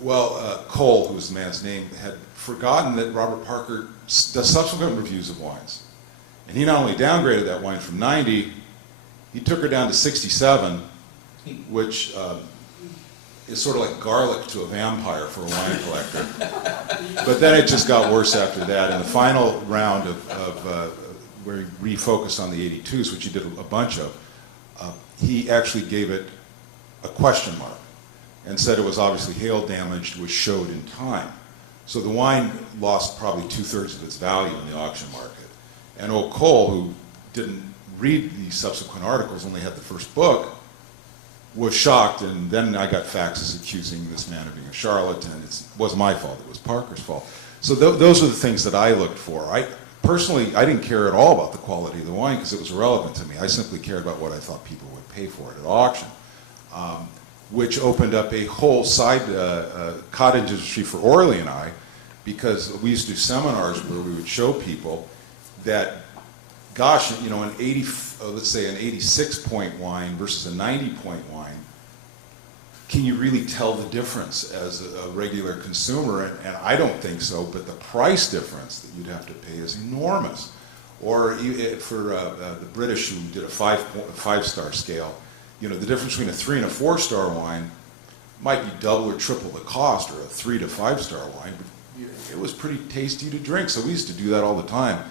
Well, Cole, who was the man's name, had forgotten that Robert Parker does subsequent reviews of wines. And he not only downgraded that wine from 90, he took her down to 67, which is sort of like garlic to a vampire for a wine collector. But then it just got worse after that. In the final round of where he refocused on the 82s, which he did a bunch of, he actually gave it a question mark and said it was obviously hail damaged, which showed in time. So the wine lost probably 2/3 of its value in the auction market. And old Cole, who didn't read the subsequent articles, only had the first book, was shocked, and then I got faxes accusing this man of being a charlatan. It wasn't my fault, it was Parker's fault. So those are the things that I looked for. Personally, I didn't care at all about the quality of the wine because it was irrelevant to me. I simply cared about what I thought people would pay for it at auction, which opened up a whole side cottage industry for Orly and I, because we used to do seminars where we would show people that, gosh, let's say an 86-point wine versus a 90-point wine, can you really tell the difference as a regular consumer? And I don't think so, but the price difference that you'd have to pay is enormous. Or for the British who did a five-star scale, the difference between a 3 and a 4-star wine might be double or triple the cost, or a 3 to 5-star wine, but it was pretty tasty to drink. So we used to do that all the time.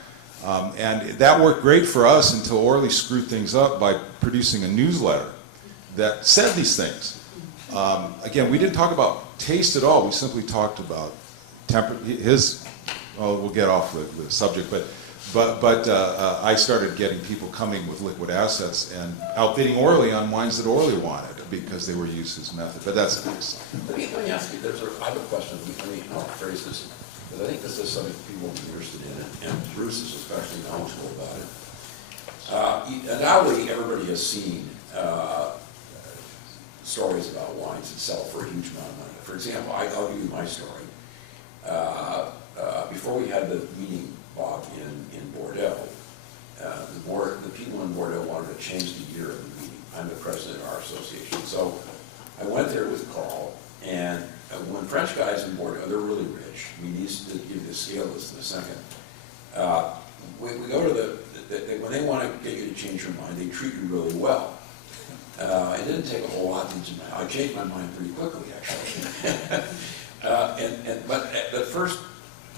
And that worked great for us until Orly screwed things up by producing a newsletter that said these things. Again, we didn't talk about taste at all. We simply talked about we'll get off the subject, but I started getting people coming with liquid assets and outbidding Orly on wines that Orly wanted because they were used his method. But that's nice. Let me ask you, I have a question. I'll phrase this, because I think this is something people will be interested in, and Bruce is especially knowledgeable about it. Undoubtedly, everybody has seen stories about wines that sell for a huge amount of money. For example, I'll give you my story. Before we had the meeting, Bob, in Bordeaux, the people in Bordeaux wanted to change the year of the meeting. I'm the president of our association. So I went there with Carl, and when French guys in Bordeaux, they're really rich. I mean, these, to give you the scale of this in a second. We go to when they want to get you to change your mind, they treat you really well. It didn't take a whole lot to change my mind. I changed my mind pretty quickly, actually. But the first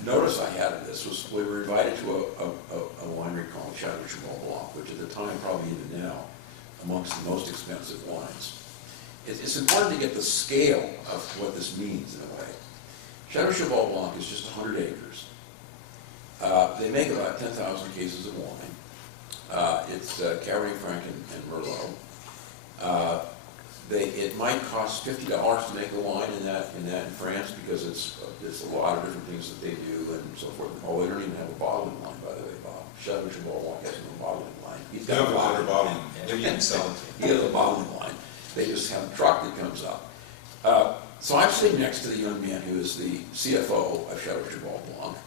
notice I had of this was we were invited to a winery called Chateau Blanc, which at the time, probably even now, amongst the most expensive wines. It's important to get the scale of what this means in a way. Chateau Blanc is just 100 acres. They make about 10,000 cases of wine. It's Cabernet Franc and Merlot. It might cost $50 to make the wine in France because it's a lot of different things that they do and so forth. Oh, they don't even have a bottling line, by the way, Bob. Chateau Blanc has no bottling line. He's got a bottling. Maybe you can sell it. He has a bottling line. They just have a truck that comes up. So I'm sitting next to the young man who is the CFO of Chateau Blanc,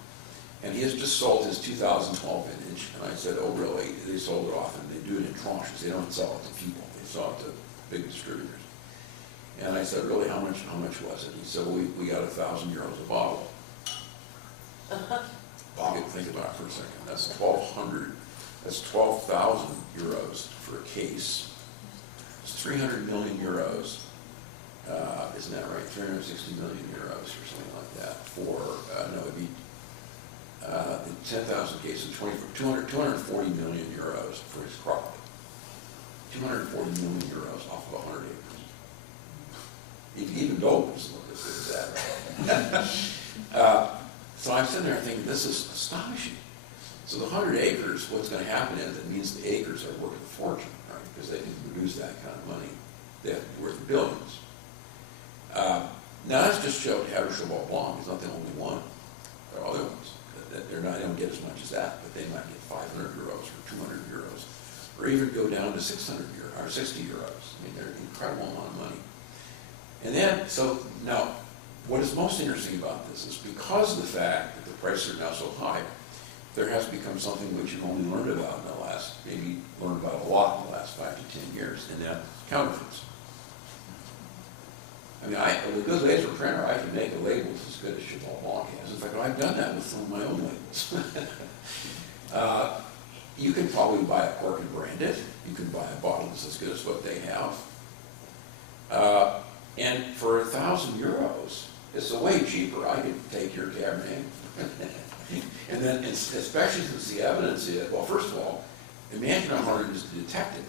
and he has just sold his 2012 vintage. And I said, oh, really? They sold it off, and they do it in tranches. They don't sell it to people. They sell it to big distributors. And I said, really, how much was it? He said, well, we got 1,000 euros a bottle. Bob, think about it for a second. That's 1,200. That's 12,000 euros for a case. It's 300 million euros. Isn't that right? 360 million euros or something like that for, no, it'd be 10,000 cases, 240 million euros for his crop. 240 million euros off of 100 acres. Even gold was look as good as that. So I'm sitting there thinking, this is astonishing. So the 100 acres, what's going to happen is it means the acres are worth a fortune, right? Because they can produce that kind of money. They have to be worth billions. Now that's just showed Hedonic Blanc is not the only one. There are other ones that they don't get as much as that, but they might get 500 euros or 200 euros, or even go down to 600 euros or 60 euros. I mean, they're an incredible amount of money. And then, so now, what is most interesting about this is because of the fact that the prices are now so high, there has become something which you've only learned about in the last, maybe learned about a lot in the last 5 to 10 years, and that counterfeits. I mean, with a good laser printer, I can make a label as good as Cheval Blanc has. In fact, I've done that with some of my own labels. You can probably buy a cork and brand it. You can buy a bottle that's as good as what they have. And for 1,000 euros, it's way cheaper. I could take your Cabernet. And then, especially since the evidence is, well, first of all, imagine how hard it is to detect it.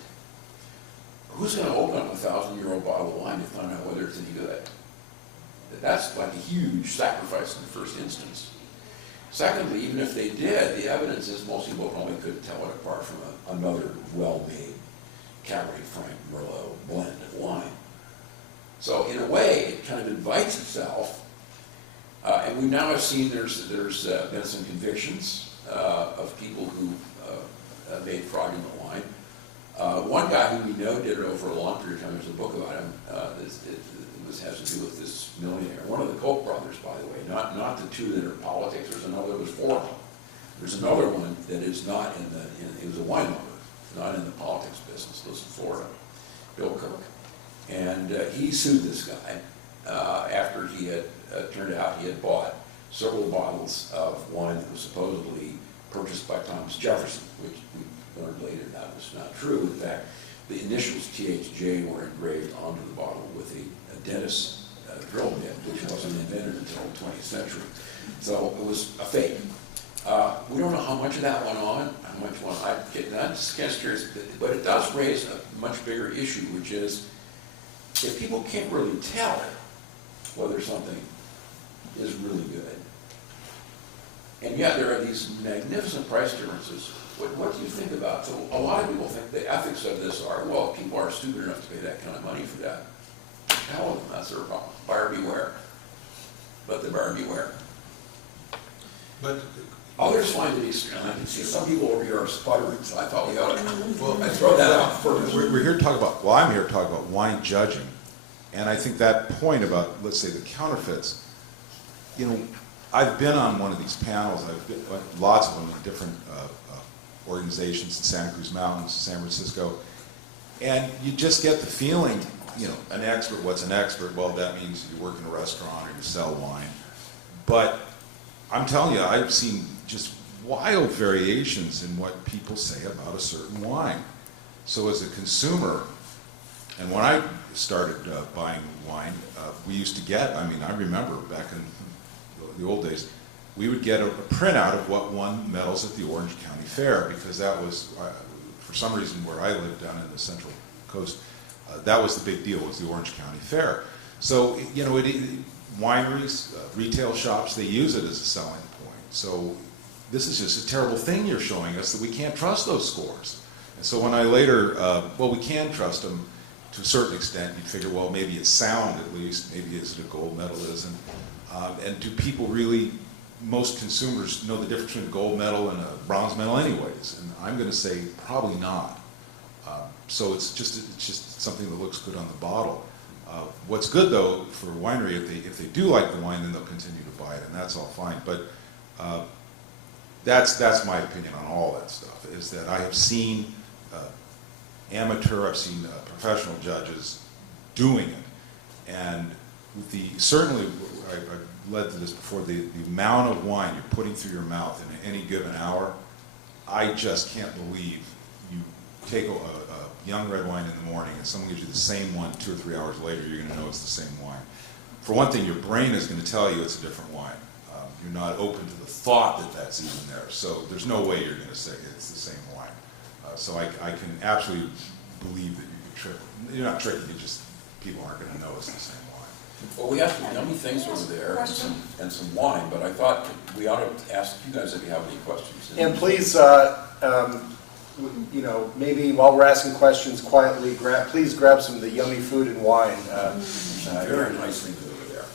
Who's going to open up a 1,000-euro bottle of wine to find out whether it's any good? That's like a huge sacrifice in the first instance. Secondly, even if they did, the evidence is most people probably couldn't tell it apart from another well-made Cabernet Franc Merlot blend of wine. So in a way, it kind of invites itself. And we now have seen there's been some convictions of people who made fraudulent wine. One guy who we know did it over a long period of time. There's a book about him. This has to do with this millionaire. One of the Koch brothers, by the way, not the two that are in politics. There's four of them. There's another one that is not he was a wine lover, not in the politics business, lives in Florida, Bill Koch. And he sued this guy after he had, turned out he had bought several bottles of wine that was supposedly purchased by Thomas Jefferson, which we learned later that was not true. In fact, the initials THJ were engraved onto the bottle with a dentist's drill bit, which wasn't invented until the 20th century. So it was a fake. We don't know how much much of that went on, how much went, I'm just curious, but it does raise a much bigger issue, which is, if people can't really tell whether something is really good, and yet there are these magnificent price differences, what do you think about? So a lot of people think the ethics of this are, well, if people are stupid enough to pay that kind of money for that, tell them that's their problem. Buyer beware. Let the buyer beware. But Others find it easier. I can see some people over here are sputtering, so I thought we ought to, well, I throw that out first. we're here to talk about, well, I'm here to talk about wine judging. And I think that point about, let's say, the counterfeits, you know, I've been on one of these panels, I've been, lots of them in different organizations in Santa Cruz Mountains, San Francisco, and you just get the feeling, you know, an expert, what's an expert? Well, that means you work in a restaurant or you sell wine. But I'm telling you, I've seen just wild variations in what people say about a certain wine. So as a consumer, and when I started buying wine, we used to get, I mean, I remember back in the old days, we would get a printout of what won medals at the Orange County Fair, because that was, for some reason where I lived down in the Central Coast, that was the big deal, was the Orange County Fair. So, you know, wineries, retail shops, they use it as a selling point. So this is just a terrible thing you're showing us, that we can't trust those scores. And so when I later, well, we can trust them to a certain extent. You figure, well, maybe it's sound at least, maybe is it a gold medal, and do people really, most consumers know the difference between a gold medal and a bronze medal anyways? And I'm going to say probably not. So it's just something that looks good on the bottle. What's good though for a winery, if they do like the wine, then they'll continue to buy it, and that's all fine. But that's my opinion on all that stuff. Is that I have seen amateur, I've seen professional judges doing it, and with certainly I've led to this before. The amount of wine you're putting through your mouth in any given hour, I just can't believe you take a young red wine in the morning and someone gives you the same one 2 or 3 hours later, you're going to know it's the same wine. For one thing, your brain is going to tell you it's a different wine. You're not open to the thought that that's even there. So there's no way you're going to say it's the same wine. So I can absolutely believe that you can trick. You're not tricking, you just, people aren't going to know it's the same wine. Well, we have some yummy things over there and some wine, but I thought we ought to ask you guys if you have any questions. And please, you know, maybe while we're asking questions quietly, please grab some of the yummy food and wine. Very nice things over there.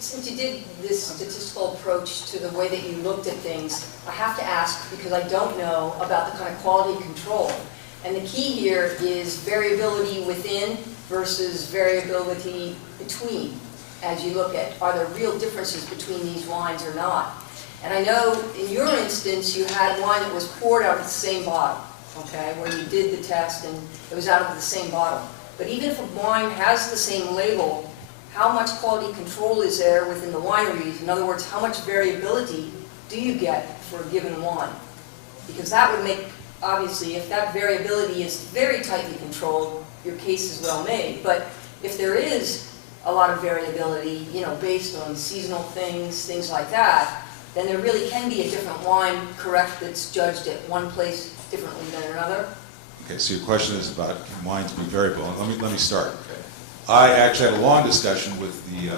Since you did this statistical approach to the way that you looked at things, I have to ask, because I don't know about the kind of quality control. And the key here is variability within versus variability between. As you look at, are there real differences between these wines or not? And I know in your instance, you had wine that was poured out of the same bottle, okay, where you did the test and it was out of the same bottle. But even if a wine has the same label, how much quality control is there within the wineries? In other words, how much variability do you get for a given wine? Because that would make, obviously, if that variability is very tightly controlled, your case is well made. But if there is a lot of variability, you know, based on seasonal things like that, then there really can be a different wine, correct, that's judged at one place differently than another. Okay, so your question is about can wines be variable? And let me start. I actually had a long discussion with the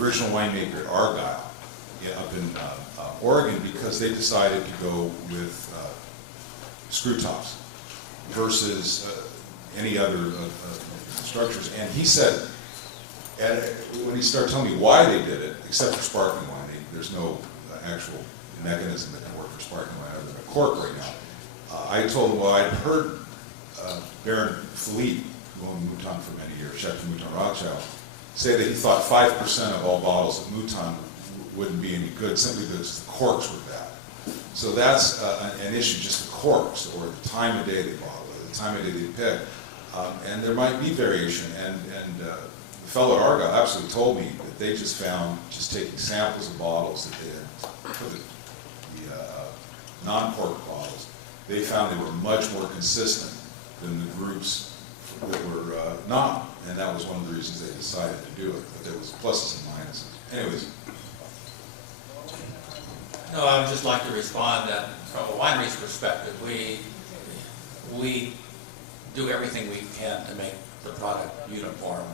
original winemaker at Argyle up in Oregon, because they decided to go with screw tops versus any other structures. And he said, when he started telling me why they did it, except for sparkling wine, there's no actual mechanism that can work for sparkling wine other than a cork right now. I told him, well, I'd heard Baron Philippe, who owned Mouton for many years, Chef de Mouton Rothschild, say that he thought 5% of all bottles of Mouton wouldn't be any good simply because the corks were bad. So that's an issue, just the corks, or the time of day they bottle it, the time of day they pick. And there might be variation, and the fellow at Argyle absolutely told me that they just found, just taking samples of bottles that they had put the non-cork bottles, they found they were much more consistent than the groups that were not, and that was one of the reasons they decided to do it. But there was pluses and minuses. Anyways. No, I would just like to respond that from a winery's perspective, we do everything we can to make the product uniform.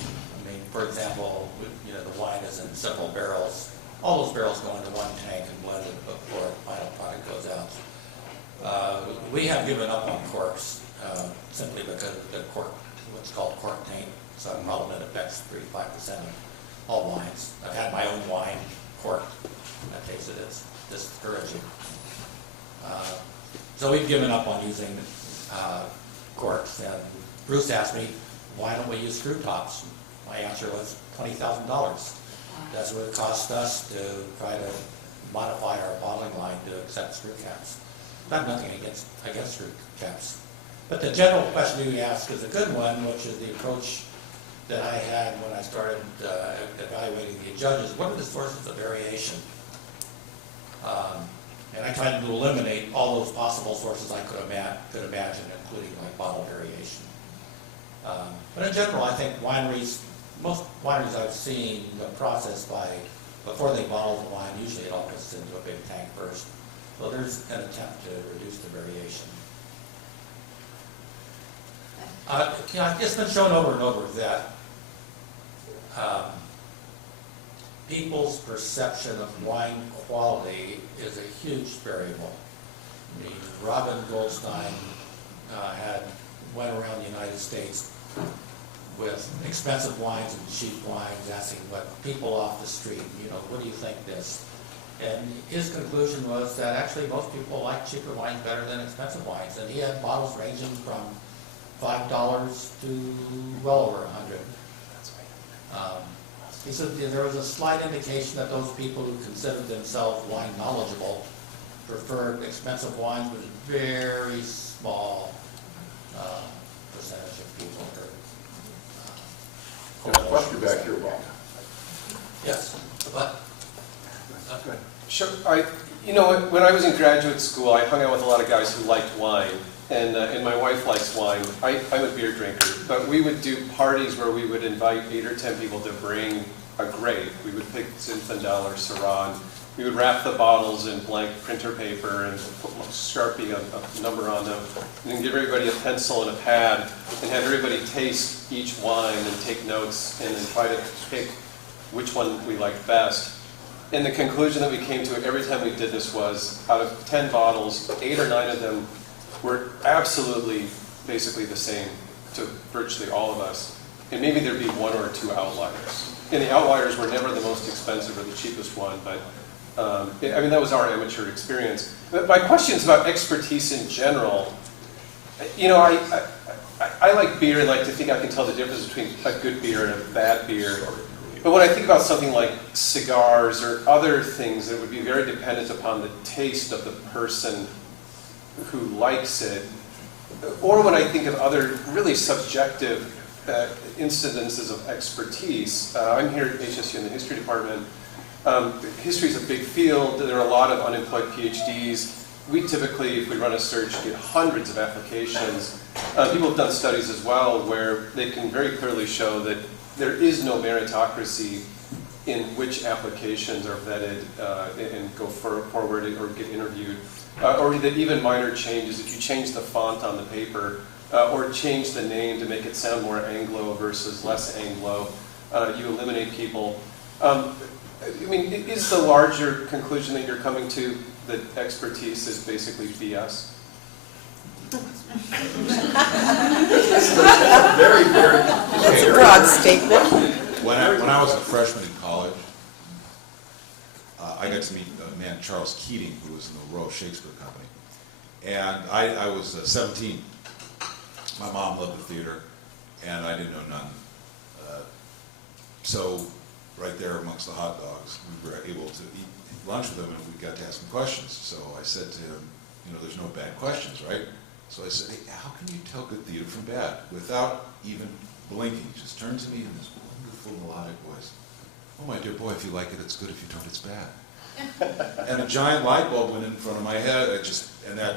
I mean, for example, the wine is in several barrels. All those barrels go into one tank and blended before the final product goes out. We have given up on corks simply because of the cork, what's called cork taint. It's a problem that affects 35% of all wines. I've had my own wine corked. That tasted it's discouraging. So we've given up on using corks. And Bruce asked me, why don't we use screw tops? My answer was $20,000. That's what it cost us to try to modify our bottling line to accept screw caps. I have nothing against screw caps. But the general question you asked is a good one, which is the approach that I had when I started evaluating the judges. What are the sources of variation? And I tried to eliminate all those possible sources I could imagine, including like bottle variation. But in general, I think most wineries I've seen, the process before they bottle the wine, usually it all goes into a big tank first. So there's an attempt to reduce the variation. It's been shown over and over that people's perception of wine quality is a huge variable. I mean, Robin Goldstein went around the United States with expensive wines and cheap wines, asking what people off the street, what do you think this? And his conclusion was that actually most people like cheaper wines better than expensive wines. And he had bottles ranging from $5 to well over $100. He said there was a slight indication that those people who considered themselves wine knowledgeable preferred expensive wines, but a very small percentage of people. Watch your back here, Bob. Yes, but Sure. When I was in graduate school, I hung out with a lot of guys who liked wine, and my wife likes wine. I'm a beer drinker, but we would do parties where we would invite 8 or 10 people to bring a grape. We would pick Zinfandel or Syrah. We would wrap the bottles in blank printer paper and put Sharpie a number on them, and then give everybody a pencil and a pad, and have everybody taste each wine and take notes, and then try to pick which one we liked best. And the conclusion that we came to every time we did this was, out of 10 bottles, 8 or 9 of them were absolutely basically the same to virtually all of us. And maybe there'd be 1 or 2 outliers. And the outliers were never the most expensive or the cheapest one, but that was our amateur experience. But my question's about expertise in general. I like beer and like to think I can tell the difference between a good beer and a bad beer. But when I think about something like cigars or other things that would be very dependent upon the taste of the person who likes it, or when I think of other really subjective incidences of expertise, I'm here at HSU in the history department. History is a big field. There are a lot of unemployed PhDs. We typically, if we run a search, get hundreds of applications. People have done studies as well where they can very clearly show that there is no meritocracy in which applications are vetted and go forward or get interviewed, or that even minor changes, if you change the font on the paper or change the name to make it sound more Anglo versus less Anglo, you eliminate people. Is the larger conclusion that you're coming to that expertise is basically BS? Very, very. That's a broad statement. When I was a freshman in college, I got to meet a man, Charles Keating, who was in the Royal Shakespeare Company. And I was 17. My mom loved the theater, and I didn't know none. So right there amongst the hot dogs, we were able to eat lunch with him, and we got to ask him questions. So I said to him, there's no bad questions, right? So I said, hey, how can you tell good theater from bad? Without even blinking, he just turned to me in this wonderful melodic voice. Oh, my dear boy, if you like it, it's good. If you don't, it's bad. And a giant light bulb went in front of my head. And that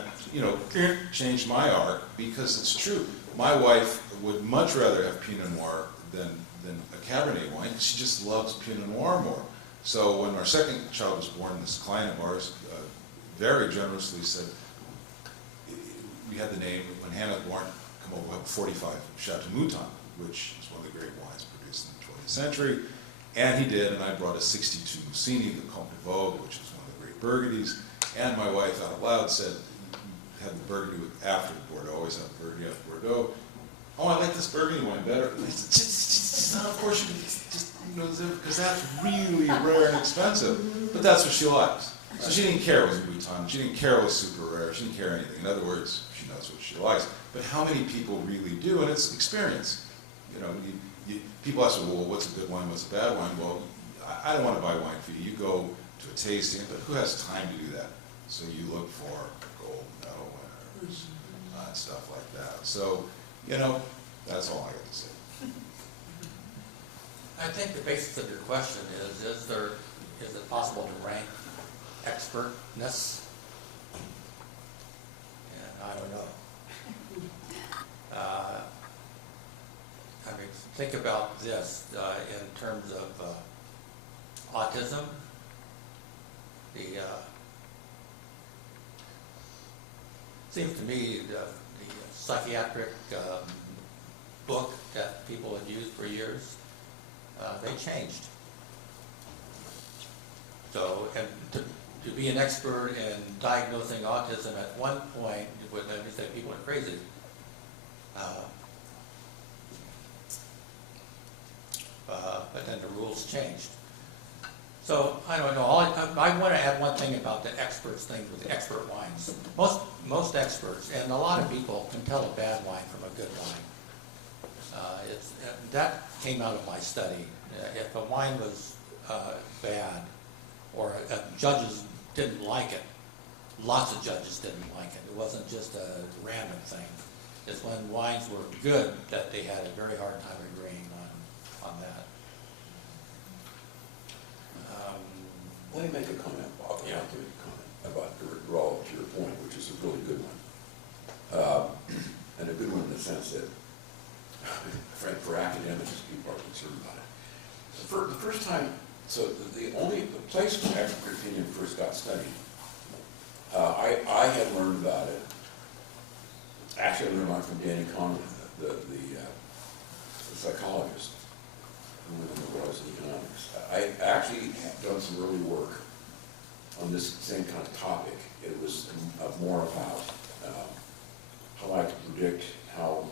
changed my arc, because it's true. My wife would much rather have Pinot Noir than a Cabernet wine. She just loves Pinot Noir more. So when our second child was born, this client of ours very generously said, we had the name, when Hannah was born, come over, we'll have 45 Chateau Mouton, which is one of the great wines produced in the 20th century. And he did, and I brought a 62 Mussini, the Comte de Vogue, which is one of the great Burgundies. And my wife out loud said, had the Burgundy after Bordeaux, always have Burgundy after Bordeaux. Oh, I like this Burgundy wine better. And I said, just, of course, because that's really rare and expensive. But that's what she likes. So she didn't care it was Mouton, she didn't care it was super rare, she didn't care anything. In other words, she knows what she likes. But how many people really do? And it's experience. You know, people ask, well, what's a good wine, what's a bad wine? Well, I don't want to buy wine for you. You go to a tasting, but who has time to do that? So you look for gold medal winners and stuff like that. So, you know, that's all I got to say. I think the basis of your question is it possible to rank expertness? And I don't know. I mean, think about this in terms of autism. Seems to me the psychiatric book that people have used for years, they changed. So, and to be an expert in diagnosing autism at one point, would say people are crazy. But then the rules changed. So, I don't know, I want to add one thing about the experts thing with the expert wines. Most experts, and a lot of people, can tell a bad wine from a good wine. That came out of my study. If a wine was bad, or judges didn't like it, lots of judges didn't like it. It wasn't just a random thing. It's when wines were good that they had a very hard time agreeing on that. Let me make a comment, Bob. Yeah, I'll give you a comment about the withdrawal to your point, which is a really good one. And a good one in the sense that, for academics, people are concerned about it. For the first time, so the place where expert opinion first got studied, I had learned about it. Actually, I learned about it from Danny Kahneman, the psychologist who was in economics. I actually have done some early work on this same kind of topic. It was more about how I could predict how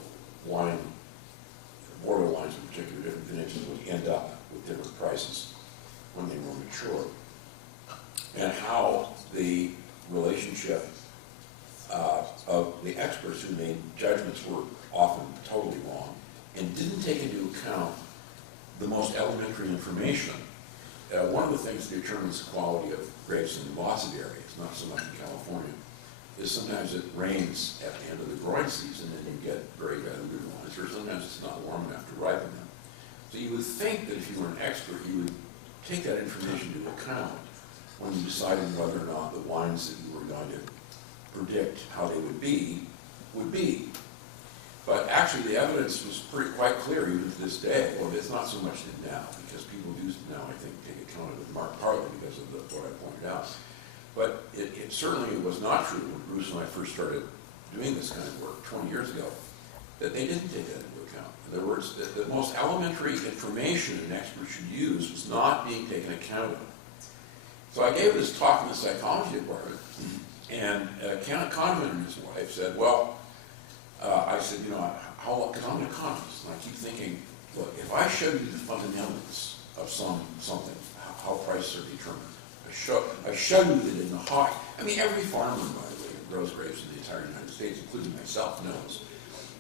Bordeaux wines in particular, different vintages would end up with different prices when they were mature, and how the relationship of the experts who made judgments were often totally wrong and didn't take into account the most elementary information. One of the things that determines the quality of grapes in lots of areas, not so much in California, is sometimes it rains at the end of the growing season and you get very good wines, or sometimes it's not warm enough to ripen them. So you would think that if you were an expert, you would take that information into account when you decided whether or not the wines that you were going to predict how they would be. But actually the evidence was quite clear even to this day. Well, it's not so much now, because people do now, I think, take account of it, partly because of what I pointed out. But it certainly was not true when Bruce and I first started doing this kind of work 20 years ago, that they didn't take that into account. In other words, the most elementary information an expert should use was not being taken account of. So I gave this talk in the psychology department, and Kahneman and his wife said, well, I said, you know, because I'm an economist, and I keep thinking, look, if I show you the fundamentals of something, how prices are determined, I show you that in the high, I mean, every farmer, by the way, who grows grapes in the entire United States, including myself, knows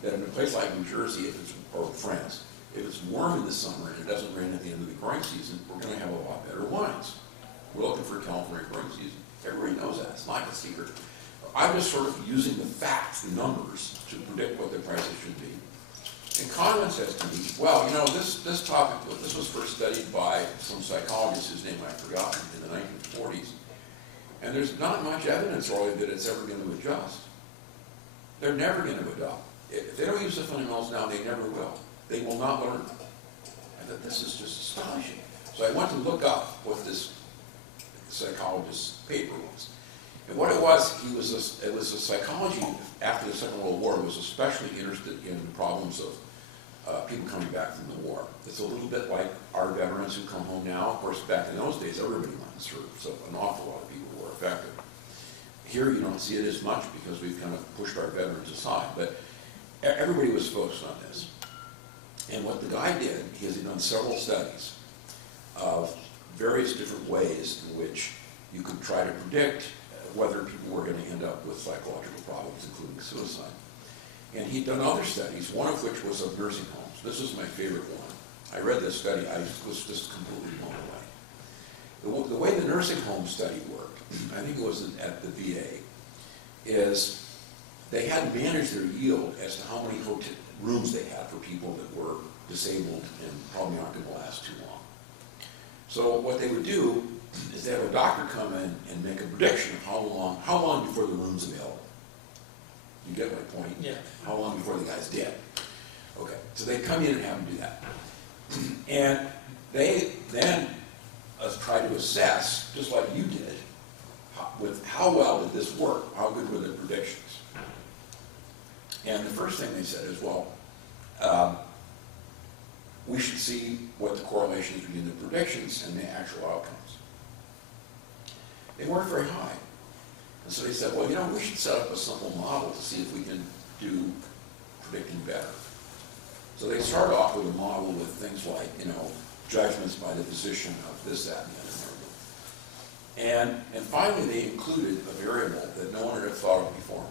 that in a place like New Jersey, or France, if it's warm in the summer and it doesn't rain at the end of the growing season, we're going to have a lot better wines. We're looking for a California growing season. Everybody knows that. It's not a secret. I'm just sort of using the facts, the numbers, to predict what the prices should be. And Kahneman says to me, well, you know, this topic, this was first studied by some psychologist whose name I've forgotten in the 1940s. And there's not much evidence really that it's ever going to adjust. They're never going to adopt. If they don't use the fundamentals now, they never will. They will not learn. And that this is just astonishing. So I went to look up what this psychologist's paper was. And what it was, it was a psychology after the Second World War, was especially interested in the problems of people coming back from the war. It's a little bit like our veterans who come home now. Of course, back in those days, everybody went and served, so an awful lot of people were affected. Here, you don't see it as much because we've kind of pushed our veterans aside, but everybody was focused on this. And what the guy did, he has done several studies of various different ways in which you could try to predict whether people were going to end up with psychological problems, including suicide. And he'd done other studies, one of which was of nursing homes. This is my favorite one. I read this study, I was just completely blown away. The way the nursing home study worked, I think it was at the VA, is they had to manage their yield as to how many rooms they had for people that were disabled and probably aren't going to last too long. So what they would do is they have a doctor come in and make a prediction of how long before the room's available. You get my point? Yeah. How long before the guy's dead? Okay, so they come in and have him do that. And they then try to assess, just like you did, how well did this work? How good were the predictions? And the first thing they said is, well, we should see what the correlation is between the predictions and the actual outcomes. They weren't very high. And so they said, well, you know, we should set up a simple model to see if we can do predicting better. So they start off with a model with things like, you know, judgments by the physician of this, that, and the other. And finally, they included a variable that no one had ever thought of before,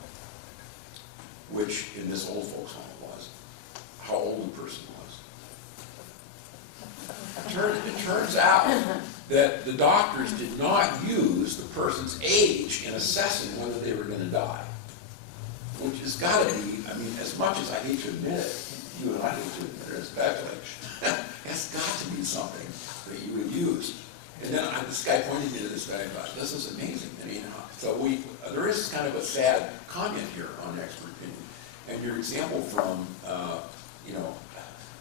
which in this old folks' home was how old the person was. It turns out that the doctors did not use the person's age in assessing whether they were going to die, which has got to be, I mean, as much as I hate to admit it, you and I hate to admit it, especially, that's got to be something that you would use. And then this guy pointed me to this guy and I thought, this is amazing. I mean, so there is kind of a sad comment here on expert opinion. And your example from, you know,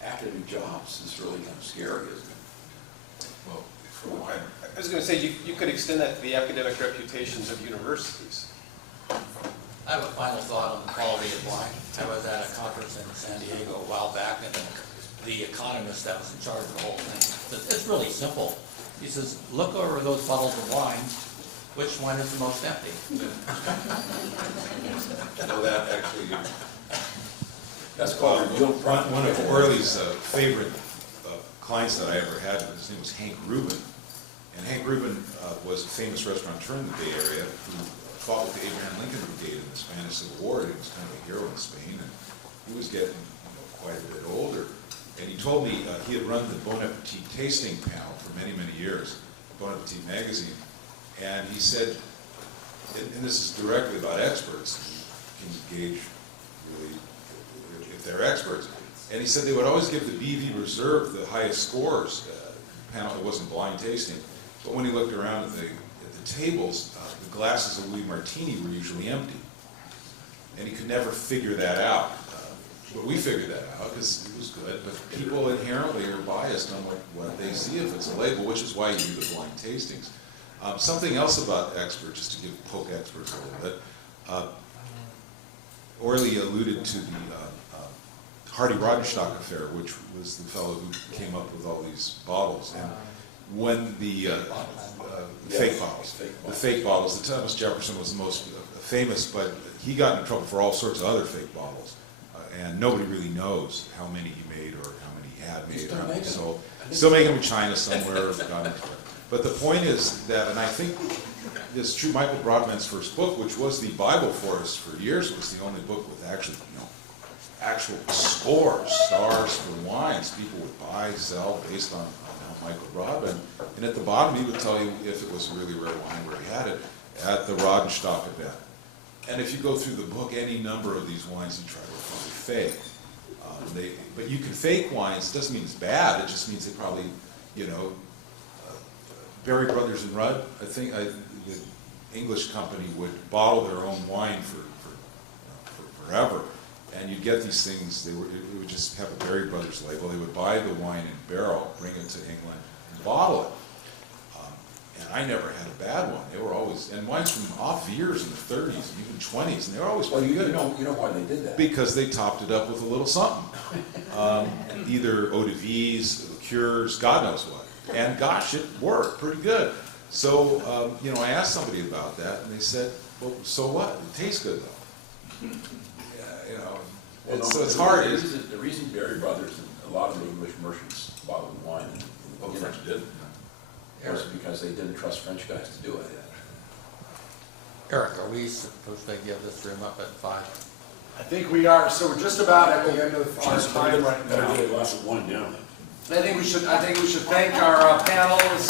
academic jobs is really kind of scary, isn't it? Well, I was going to say, you could extend that to the academic reputations of universities. I have a final thought on the quality of wine. I was at a conference in San Diego a while back, and the economist that was in charge of the whole thing said, it's really simple. He says, look over those bottles of wine, which one is the most empty? well, that actually, That's called real one of Orley's favorite clients that I ever had, his name was Hank Rubin. And Hank Rubin was a famous restaurateur in the Bay Area who fought with the Abraham Lincoln Brigade in the Spanish Civil War. He was kind of a hero in Spain, and he was getting quite a bit older. And he told me he had run the Bon Appetit tasting panel for many, many years, Bon Appetit magazine. And he said, and this is directly about experts, you can gauge really if they're experts. And he said they would always give the BV Reserve the highest scores. Panel, it wasn't blind tasting. But when he looked around at the tables, the glasses of Louis Martini were usually empty. And he could never figure that out. But we figured that out because it was good. But people inherently are biased on what they see if it's a label, which is why you do the blind tastings. Something else about experts, just to poke experts a little bit. Orley alluded to the Hardy Rodenstock affair, which was the fellow who came up with all these bottles. And when the fake bottles, the Thomas Jefferson was the most famous, but he got in trouble for all sorts of other fake bottles. And nobody really knows how many he made or how many he had made or how many sold. Still making them in China somewhere. But the point is that, and I think this is true, Michael Broadbent's first book, which was the Bible for us for years, was the only book with actual stars for wines. People would buy, sell based on Michael Broadbent. And at the bottom, he would tell you if it was a really rare wine where he had it at the Rodenstock event. And if you go through the book, any number of these wines you try to find fake. But you can fake wines. It doesn't mean it's bad. It just means they probably, Berry Brothers and Rudd, I think the English company would bottle their own wine for forever. And you'd get these things, it would just have a Berry Brothers label. They would buy the wine in barrel, bring it to England, and bottle it. And I never had a bad one. They were always, and wines from off years in the 30s and even 20s, and they were always Well, pretty you good. know why they did that? Because they topped it up with a little something. Either eau de vies, liqueurs, God knows what. And gosh, it worked pretty good. So, I asked somebody about that, and they said, well, so what? It tastes good, though. Well, no, So it's hard. The reason Berry Brothers and a lot of the English merchants bottled wine, and the French didn't, was because they didn't trust French guys to do it. Eric, are we supposed to give this room up at 5? I think we are, so we're just about at the end of our time right now. Better get a glass of wine down then. I think we should thank our panels.